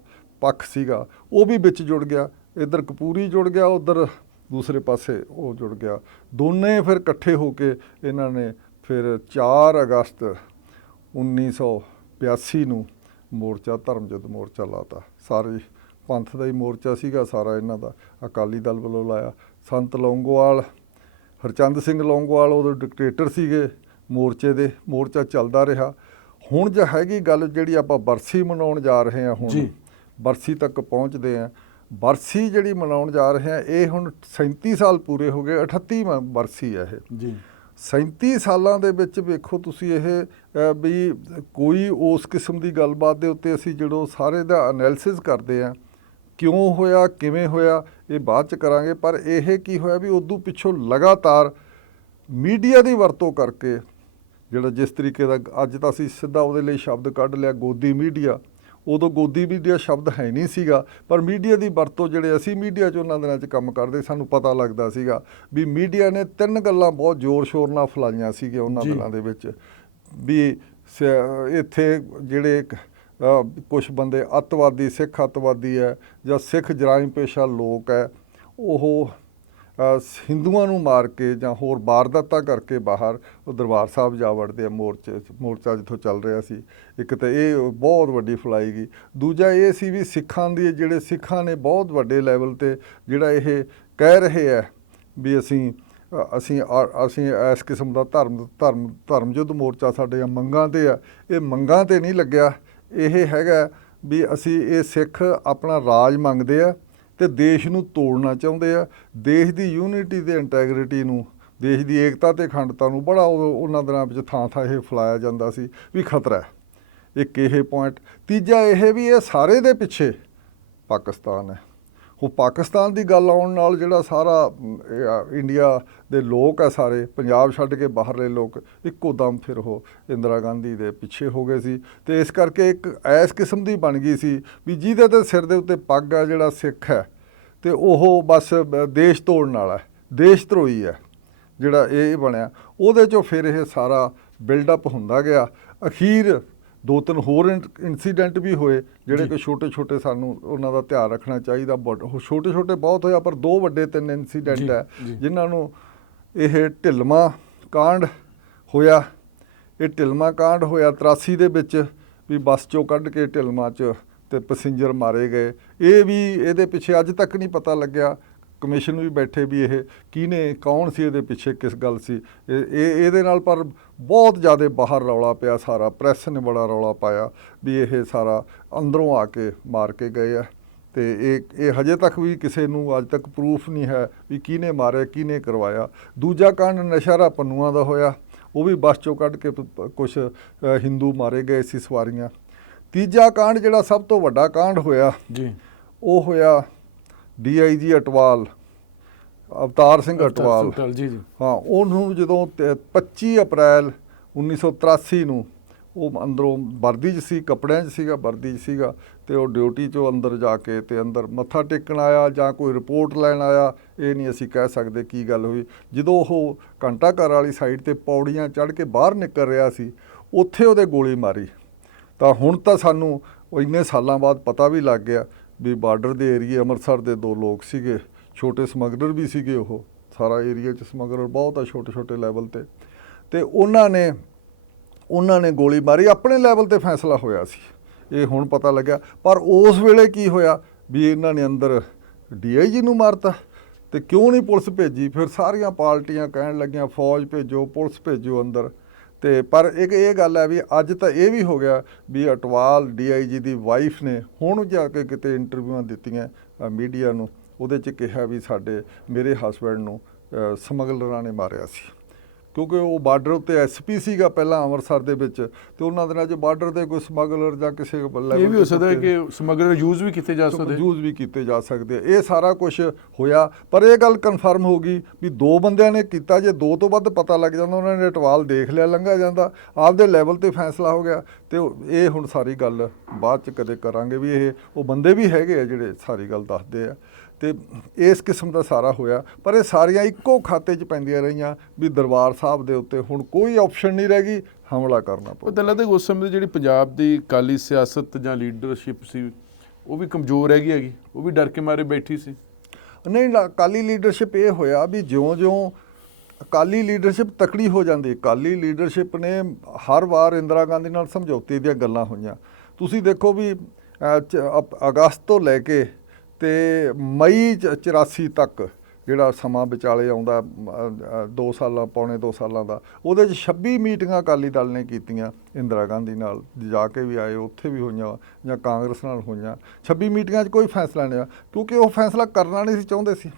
ਪੱਖ ਸੀਗਾ, ਉਹ ਵੀ ਵਿੱਚ ਜੁੜ ਗਿਆ। ਇੱਧਰ ਕਪੂਰੀ ਜੁੜ ਗਿਆ, ਉੱਧਰ ਦੂਸਰੇ ਪਾਸੇ ਉਹ ਜੁੜ ਗਿਆ। ਦੋਨੇ ਫਿਰ ਇਕੱਠੇ ਹੋ ਕੇ ਇਹਨਾਂ ਨੇ ਫਿਰ 4 ਅਗਸਤ 1982 ਨੂੰ ਮੋਰਚਾ, ਧਰਮ ਯੁੱਧ ਮੋਰਚਾ ਲਾਤਾ। ਸਾਰੇ ਪੰਥ ਦਾ ਹੀ ਮੋਰਚਾ ਸੀਗਾ ਸਾਰਾ ਇਹਨਾਂ ਦਾ, ਅਕਾਲੀ ਦਲ ਵੱਲੋਂ ਲਾਇਆ। ਸੰਤ ਲੌਂਗੋਵਾਲ, ਹਰਚੰਦ ਸਿੰਘ ਲੌਂਗੋਵਾਲ ਉਦੋਂ ਡਿਕਟੇਟਰ ਸੀਗੇ ਮੋਰਚੇ ਦੇ। ਮੋਰਚਾ ਚੱਲਦਾ ਰਿਹਾ। ਹੁਣ ਜੋ ਹੈਗੀ ਗੱਲ ਜਿਹੜੀ ਆਪਾਂ ਬਰਸੀ ਮਨਾਉਣ ਜਾ ਰਹੇ ਹਾਂ, ਹੁਣ ਬਰਸੀ ਤੱਕ ਪਹੁੰਚਦੇ ਹਾਂ। ਬਰਸੀ ਜਿਹੜੀ ਮਨਾਉਣ ਜਾ ਰਹੇ ਹਾਂ, ਇਹ ਹੁਣ 37 ਸਾਲ ਪੂਰੇ ਹੋ ਗਏ। 38ਵਾਂ ਬਰਸੀ ਹੈ ਇਹ ਜੀ। 37 ਸਾਲਾਂ ਦੇ ਵਿੱਚ ਵੇਖੋ ਤੁਸੀਂ ਇਹ ਵੀ ਕੋਈ ਉਸ ਕਿਸਮ ਦੀ ਗੱਲਬਾਤ ਦੇ ਉੱਤੇ ਅਸੀਂ ਜਦੋਂ ਸਾਰੇ ਦਾ ਐਨਾਲਿਸਿਸ ਕਰਦੇ ਹਾਂ, ਕਿਉਂ ਹੋਇਆ, ਕਿਵੇਂ ਹੋਇਆ, ਇਹ ਬਾਅਦ 'ਚ ਕਰਾਂਗੇ। ਪਰ ਇਹ ਕੀ ਹੋਇਆ ਵੀ ਉਦੋਂ ਪਿੱਛੋਂ ਲਗਾਤਾਰ ਮੀਡੀਆ ਦੀ ਵਰਤੋਂ ਕਰਕੇ, ਜਿਹੜਾ ਜਿਸ ਤਰੀਕੇ ਦਾ ਅੱਜ ਤਾਂ ਅਸੀਂ ਸਿੱਧਾ ਉਹਦੇ ਲਈ ਸ਼ਬਦ ਕੱਢ ਲਿਆ, ਗੋਦੀ ਮੀਡੀਆ। ਉਦੋਂ ਗੋਦੀ ਮੀਡੀਆ ਸ਼ਬਦ ਹੈ ਨਹੀਂ ਸੀਗਾ, ਪਰ ਮੀਡੀਆ ਦੀ ਵਰਤੋਂ, ਜਿਹੜੇ ਅਸੀਂ ਮੀਡੀਆ 'ਚ ਉਹਨਾਂ ਦਿਨਾਂ 'ਚ ਕੰਮ ਕਰਦੇ, ਸਾਨੂੰ ਪਤਾ ਲੱਗਦਾ ਸੀਗਾ ਵੀ ਮੀਡੀਆ ਨੇ 3 ਗੱਲਾਂ ਬਹੁਤ ਜ਼ੋਰ ਸ਼ੋਰ ਨਾਲ ਫੈਲਾਈਆਂ ਸੀਗੀਆਂ ਉਹਨਾਂ ਦਿਨਾਂ ਦੇ ਵਿੱਚ ਵੀ ਇੱਥੇ ਜਿਹੜੇ ਕੁਛ ਬੰਦੇ ਅੱਤਵਾਦੀ, ਸਿੱਖ ਅੱਤਵਾਦੀ ਹੈ ਜਾਂ ਸਿੱਖ ਜਰਾਇਮ ਪੇਸ਼ਾ ਲੋਕ ਹੈ, ਉਹ ਹਿੰਦੂਆਂ ਨੂੰ ਮਾਰ ਕੇ ਜਾਂ ਹੋਰ ਵਾਰਦਾਤਾਂ ਕਰਕੇ ਬਾਹਰ ਉਹ ਦਰਬਾਰ ਸਾਹਿਬ ਜਾ ਵੜਦੇ ਆ। ਮੋਰਚਾ ਜਿੱਥੋਂ ਚੱਲ ਰਿਹਾ ਸੀ, ਇੱਕ ਤਾਂ ਇਹ ਬਹੁਤ ਵੱਡੀ ਫੈਲਾਈ ਗਈ। ਦੂਜਾ ਇਹ ਸੀ ਵੀ ਸਿੱਖਾਂ ਦੀ, ਜਿਹੜੇ ਸਿੱਖਾਂ ਨੇ ਬਹੁਤ ਵੱਡੇ ਲੈਵਲ 'ਤੇ ਜਿਹੜਾ ਇਹ ਕਹਿ ਰਹੇ ਹੈ ਵੀ ਅਸੀਂ ਇਸ ਕਿਸਮ ਦਾ ਧਰਮ ਯੁੱਧ ਮੋਰਚਾ ਸਾਡੀਆਂ ਮੰਗਾਂ 'ਤੇ ਆ। ਇਹ ਮੰਗਾਂ 'ਤੇ ਨਹੀਂ ਲੱਗਿਆ, ਇਹ ਹੈਗਾ ਵੀ ਅਸੀਂ ਇਹ ਸਿੱਖ ਆਪਣਾ ਰਾਜ ਮੰਗਦੇ ਆ ਅਤੇ ਦੇਸ਼ ਨੂੰ ਤੋੜਨਾ ਚਾਹੁੰਦੇ ਆ। ਦੇਸ਼ ਦੀ ਯੂਨਿਟੀ ਅਤੇ ਇੰਟੈਗਰਿਟੀ ਨੂੰ, ਦੇਸ਼ ਦੀ ਏਕਤਾ ਅਤੇ ਅਖੰਡਤਾ ਨੂੰ ਬੜਾ ਉਹਨਾਂ ਦਿਨਾਂ ਵਿੱਚ ਥਾਂ ਇਹ ਫੈਲਾਇਆ ਜਾਂਦਾ ਸੀ ਵੀ ਖਤਰਾ ਹੈ। ਇੱਕ ਇਹ ਪੁਆਇੰਟ। ਤੀਜਾ ਇਹ ਵੀ ਇਹ ਸਾਰੇ ਦੇ ਪਿੱਛੇ ਪਾਕਿਸਤਾਨ ਹੈ। ਉਹ ਪਾਕਿਸਤਾਨ ਦੀ ਗੱਲ ਆਉਣ ਨਾਲ ਜਿਹੜਾ ਸਾਰਾ ਇੰਡੀਆ ਦੇ ਲੋਕ ਆ ਸਾਰੇ ਪੰਜਾਬ ਛੱਡ ਕੇ ਬਾਹਰਲੇ ਲੋਕ ਇੱਕੋ ਦਮ ਫਿਰ ਉਹ ਇੰਦਰਾ ਗਾਂਧੀ ਦੇ ਪਿੱਛੇ ਹੋ ਗਏ ਸੀ। ਅਤੇ ਇਸ ਕਰਕੇ ਇੱਕ ਐਸ ਕਿਸਮ ਦੀ ਬਣ ਗਈ ਸੀ ਵੀ ਜਿਹਦੇ ਤੇ ਸਿਰ ਦੇ ਉੱਤੇ ਪੱਗ ਆ ਜਿਹੜਾ ਸਿੱਖ ਹੈ ਅਤੇ ਉਹ ਬਸ ਦੇਸ਼ ਤੋੜਨ ਵਾਲਾ ਹੈ, ਦੇਸ਼ ਧਰੋਹੀ ਹੈ ਜਿਹੜਾ ਇਹ ਬਣਿਆ। ਉਹਦੇ 'ਚੋਂ ਫਿਰ ਇਹ ਸਾਰਾ ਬਿਲਡਅਪ ਹੁੰਦਾ ਗਿਆ। ਅਖੀਰ 2-3 ਹੋਰ ਇੰਸੀਡੈਂਟ ਵੀ ਹੋਏ ਜਿਹੜੇ ਕਿ ਛੋਟੇ ਸਾਨੂੰ ਉਹਨਾਂ ਦਾ ਧਿਆਨ ਰੱਖਣਾ ਚਾਹੀਦਾ। ਛੋਟੇ ਬਹੁਤ ਹੋਇਆ, ਪਰ 2 ਵੱਡੇ 3 ਇੰਸੀਡੈਂਟ ਹੈ ਜਿਨ੍ਹਾਂ ਨੂੰ ਇਹ ਢਿਲਮਾ ਕਾਂਡ ਹੋਇਆ। ਇਹ ਢਿਲਮਾ ਕਾਂਡ ਹੋਇਆ 83 ਦੇ ਵਿੱਚ ਵੀ ਬੱਸ 'ਚੋਂ ਕੱਢ ਕੇ ਢਿਲਮਾ 'ਚ ਤੇ ਪੈਸੇਂਜਰ ਮਾਰੇ ਗਏ। ਇਹ ਵੀ ਇਹਦੇ ਪਿੱਛੇ ਅੱਜ ਤੱਕ ਨਹੀਂ ਪਤਾ ਲੱਗਿਆ, ਕਮਿਸ਼ਨ ਵੀ ਬੈਠੇ ਵੀ ਇਹ ਕੌਣ ਸੀ ਇਹਦੇ ਪਿੱਛੇ, ਕਿਸ ਗੱਲ ਸੀ ਇਹਦੇ ਨਾਲ। ਪਰ ਬਹੁਤ ਜ਼ਿਆਦਾ ਬਾਹਰ ਰੌਲਾ ਪਿਆ, ਸਾਰਾ ਪ੍ਰੈਸ ਨੇ ਬੜਾ ਰੌਲਾ ਪਾਇਆ ਵੀ ਇਹ ਸਾਰਾ ਅੰਦਰੋਂ ਆ ਕੇ ਮਾਰ ਕੇ ਗਏ ਆ। ਅਤੇ ਇਹ ਹਜੇ ਤੱਕ ਵੀ ਕਿਸੇ ਨੂੰ ਅੱਜ ਤੱਕ ਪ੍ਰੂਫ ਨਹੀਂ ਹੈ ਵੀ ਕਿਹਨੇ ਮਾਰਿਆ, ਕਿਹਨੇ ਕਰਵਾਇਆ। ਦੂਜਾ ਕਾਂਡ ਨਸ਼ਹਿਰਾ ਪੰਨੂਆਂ ਦਾ ਹੋਇਆ, ਉਹ ਵੀ ਬੱਸ 'ਚੋਂ ਕੱਢ ਕੇ ਕੁਛ ਹਿੰਦੂ ਮਾਰੇ ਗਏ ਸੀ ਸਵਾਰੀਆਂ। ਤੀਜਾ ਕਾਂਡ ਜਿਹੜਾ ਸਭ ਤੋਂ ਵੱਡਾ ਕਾਂਡ ਹੋਇਆ ਜੀ, ਉਹ ਹੋਇਆ DIG ਅਟਵਾਲ, ਅਵਤਾਰ ਸਿੰਘ ਅਟਵਾਲ ਜੀ। ਹਾਂ, ਉਹਨੂੰ ਜਦੋਂ 25 ਅਪ੍ਰੈਲ 1983 ਨੂੰ ਉਹ ਅੰਦਰੋਂ ਵਰਦੀ 'ਚ ਸੀ, ਕੱਪੜਿਆਂ 'ਚ ਸੀਗਾ, ਵਰਦੀ 'ਚ ਸੀਗਾ, ਅਤੇ ਉਹ ਡਿਊਟੀ 'ਚੋਂ ਅੰਦਰ ਜਾ ਕੇ ਅਤੇ ਅੰਦਰ ਮੱਥਾ ਟੇਕਣ ਆਇਆ ਜਾਂ ਕੋਈ ਰਿਪੋਰਟ ਲੈਣ ਆਇਆ, ਇਹ ਨਹੀਂ ਅਸੀਂ ਕਹਿ ਸਕਦੇ ਕੀ ਗੱਲ ਹੋਈ। ਜਦੋਂ ਉਹ ਘੰਟਾ ਘਰ ਵਾਲੀ ਸਾਈਡ 'ਤੇ ਪੌੜੀਆਂ ਚੜ੍ਹ ਕੇ ਬਾਹਰ ਨਿਕਲ ਰਿਹਾ ਸੀ, ਉੱਥੇ ਉਹਦੇ ਗੋਲੀ ਮਾਰੀ। ਤਾਂ ਹੁਣ ਤਾਂ ਸਾਨੂੰ ਉਹ ਇੰਨੇ ਸਾਲਾਂ ਬਾਅਦ ਪਤਾ ਵੀ ਲੱਗ ਗਿਆ ਵੀ ਬਾਰਡਰ ਦੇ ਏਰੀਏ ਅੰਮ੍ਰਿਤਸਰ ਦੇ 2 ਲੋਕ ਸੀਗੇ, ਛੋਟੇ ਸਮਗਲਰ ਵੀ ਸੀਗੇ। ਉਹ ਸਾਰਾ ਏਰੀਆ 'ਚ ਸਮਗਲਰ ਬਹੁਤ ਆ ਛੋਟੇ ਲੈਵਲ 'ਤੇ, ਅਤੇ ਉਹਨਾਂ ਨੇ ਗੋਲੀ ਮਾਰੀ। ਆਪਣੇ ਲੈਵਲ 'ਤੇ ਫੈਸਲਾ ਹੋਇਆ ਸੀ, ਇਹ ਹੁਣ ਪਤਾ ਲੱਗਿਆ। ਪਰ ਉਸ ਵੇਲੇ ਕੀ ਹੋਇਆ ਵੀ ਇਹਨਾਂ ਨੇ ਅੰਦਰ DIG ਨੂੰ ਮਾਰਤਾ, ਅਤੇ ਕਿਉਂ ਨਹੀਂ ਪੁਲਿਸ ਭੇਜੀ। ਫਿਰ ਸਾਰੀਆਂ ਪਾਰਟੀਆਂ ਕਹਿਣ ਲੱਗੀਆਂ ਫੌਜ ਭੇਜੋ, ਪੁਲਿਸ ਭੇਜੋ ਅੰਦਰ। ਅਤੇ ਪਰ ਇੱਕ ਇਹ ਗੱਲ ਹੈ ਵੀ ਅੱਜ ਤਾਂ ਇਹ ਵੀ ਹੋ ਗਿਆ ਵੀ ਅਟਵਾਲ DIG ਦੀ ਵਾਈਫ ਨੇ ਹੁਣ ਜਾ ਕੇ ਕਿਤੇ ਇੰਟਰਵਿਊਆਂ ਦਿੱਤੀਆਂ ਮੀਡੀਆ ਨੂੰ, ਉਹਦੇ 'ਚ ਕਿਹਾ ਵੀ ਮੇਰੇ ਹਸਬੈਂਡ ਨੂੰ ਸਮਗਲਰਾਂ ਨੇ ਮਾਰਿਆ ਸੀ, ਕਿਉਂਕਿ ਉਹ ਬਾਰਡਰ ਉੱਤੇ SP ਸੀਗਾ ਪਹਿਲਾਂ ਅੰਮ੍ਰਿਤਸਰ ਦੇ ਵਿੱਚ, ਅਤੇ ਉਹਨਾਂ ਦਿਨਾਂ 'ਚ ਬਾਰਡਰ 'ਤੇ ਕੋਈ ਸਮਗਲਰ ਜਾਂ ਕਿਸੇ ਲੈਵਲ, ਇਹ ਵੀ ਹੋ ਸਕਦਾ ਕਿ ਸਮਗਲਰ ਯੂਜ਼ ਵੀ ਕੀਤੇ ਜਾ ਸਕਦੇ, ਇਹ ਸਾਰਾ ਕੁਝ ਹੋਇਆ। ਪਰ ਇਹ ਗੱਲ ਕਨਫਰਮ ਹੋ ਗਈ ਵੀ 2 ਬੰਦਿਆਂ ਨੇ ਕੀਤਾ। ਜੇ 2 ਤੋਂ ਵੱਧ ਪਤਾ ਲੱਗ ਜਾਂਦਾ, ਉਹਨਾਂ ਨੇ ਅਟਵਾਲ ਦੇਖ ਲਿਆ, ਲੰਘਾ ਜਾਂਦਾ, ਆਪਦੇ ਲੈਵਲ 'ਤੇ ਫੈਸਲਾ ਹੋ ਗਿਆ। ਅਤੇ ਇਹ ਹੁਣ ਸਾਰੀ ਗੱਲ ਬਾਅਦ 'ਚ ਕਦੇ ਕਰਾਂਗੇ ਵੀ ਉਹ ਬੰਦੇ ਵੀ ਹੈਗੇ ਆ ਜਿਹੜੇ ਸਾਰੀ ਗੱਲ ਦੱਸਦੇ ਆ। ਅਤੇ ਇਸ ਕਿਸਮ ਦਾ ਸਾਰਾ ਹੋਇਆ। ਪਰ ਇਹ ਸਾਰੀਆਂ ਇੱਕੋ ਖਾਤੇ 'ਚ ਪੈਂਦੀਆਂ ਰਹੀਆਂ ਵੀ ਦਰਬਾਰ ਸਾਹਿਬ ਦੇ ਉੱਤੇ ਹੁਣ ਕੋਈ ਆਪਸ਼ਨ ਨਹੀਂ ਰਹਿ ਗਈ, ਹਮਲਾ ਕਰਨਾ ਪਊ। ਪਤਾ ਲੱਗਦਾ ਉਸ ਸਮੇਂ ਜਿਹੜੀ ਪੰਜਾਬ ਦੀ ਅਕਾਲੀ ਸਿਆਸਤ ਜਾਂ ਲੀਡਰਸ਼ਿਪ ਸੀ, ਉਹ ਵੀ ਕਮਜ਼ੋਰ ਹੈਗੀ, ਉਹ ਵੀ ਡਰ ਕੇ ਮਾਰੇ ਬੈਠੀ ਸੀ। ਨਹੀਂ, ਅਕਾਲੀ ਲੀਡਰਸ਼ਿਪ ਇਹ ਹੋਇਆ ਵੀ ਜਿਉਂ ਅਕਾਲੀ ਲੀਡਰਸ਼ਿਪ ਤਕੜੀ ਹੋ ਜਾਂਦੀ, ਅਕਾਲੀ ਲੀਡਰਸ਼ਿਪ ਨੇ ਹਰ ਵਾਰ ਇੰਦਰਾ ਗਾਂਧੀ ਨਾਲ ਸਮਝੌਤੇ ਦੀਆਂ ਗੱਲਾਂ ਹੋਈਆਂ। ਤੁਸੀਂ ਦੇਖੋ ਵੀ ਅਗਸਤ ਤੋਂ ਲੈ ਕੇ ਅਤੇ ਮਈ 84 ਤੱਕ ਜਿਹੜਾ ਸਮਾਂ ਵਿਚਾਲੇ ਆਉਂਦਾ 2 ਸਾਲਾਂ ਪੌਣੇ 2 ਸਾਲਾਂ ਦਾ, ਉਹਦੇ 'ਚ 26 ਮੀਟਿੰਗਾਂ ਅਕਾਲੀ ਦਲ ਨੇ ਕੀਤੀਆਂ ਇੰਦਰਾ ਗਾਂਧੀ ਨਾਲ, ਜਾ ਕੇ ਵੀ ਆਏ, ਉੱਥੇ ਵੀ ਹੋਈਆਂ ਜਾਂ ਕਾਂਗਰਸ ਨਾਲ ਹੋਈਆਂ। 26 ਮੀਟਿੰਗਾਂ 'ਚ ਕੋਈ ਫੈਸਲਾ ਨਹੀਂ ਆ, ਕਿਉਂਕਿ ਉਹ ਫੈਸਲਾ ਕਰਨਾ ਨਹੀਂ ਸੀ ਚਾਹੁੰਦੇ ਸੀ।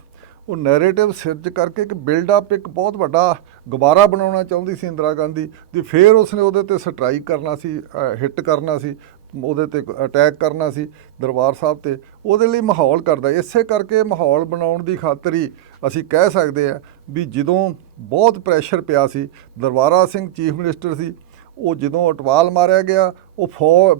ਉਹ ਨੈਰੇਟਿਵ ਸਿਰਜ ਕਰਕੇ ਇੱਕ ਬਿਲਡਅਪ, ਇੱਕ ਬਹੁਤ ਵੱਡਾ ਗੁਬਾਰਾ ਬਣਾਉਣਾ ਚਾਹੁੰਦੀ ਸੀ ਇੰਦਰਾ ਗਾਂਧੀ ਦੀ। ਫਿਰ ਉਸਨੇ ਉਹਦੇ 'ਤੇ ਸਟਰਾਈਕ ਕਰਨਾ ਸੀ, ਹਿੱਟ ਕਰਨਾ ਸੀ, ਉਹਦੇ 'ਤੇ ਅਟੈਕ ਕਰਨਾ ਸੀ ਦਰਬਾਰ ਸਾਹਿਬ 'ਤੇ, ਉਹਦੇ ਲਈ ਮਾਹੌਲ ਕਰਦਾ। ਇਸੇ ਕਰਕੇ ਮਾਹੌਲ ਬਣਾਉਣ ਦੀ ਖਾਤਰ ਹੀ ਅਸੀਂ ਕਹਿ ਸਕਦੇ ਹਾਂ ਵੀ ਜਦੋਂ ਬਹੁਤ ਪ੍ਰੈਸ਼ਰ ਪਿਆ ਸੀ, ਦਰਬਾਰਾ ਸਿੰਘ ਚੀਫ ਮਿਨਿਸਟਰ ਸੀ, ਉਹ ਜਦੋਂ ਅਟਵਾਲ ਮਾਰਿਆ ਗਿਆ, ਉਹ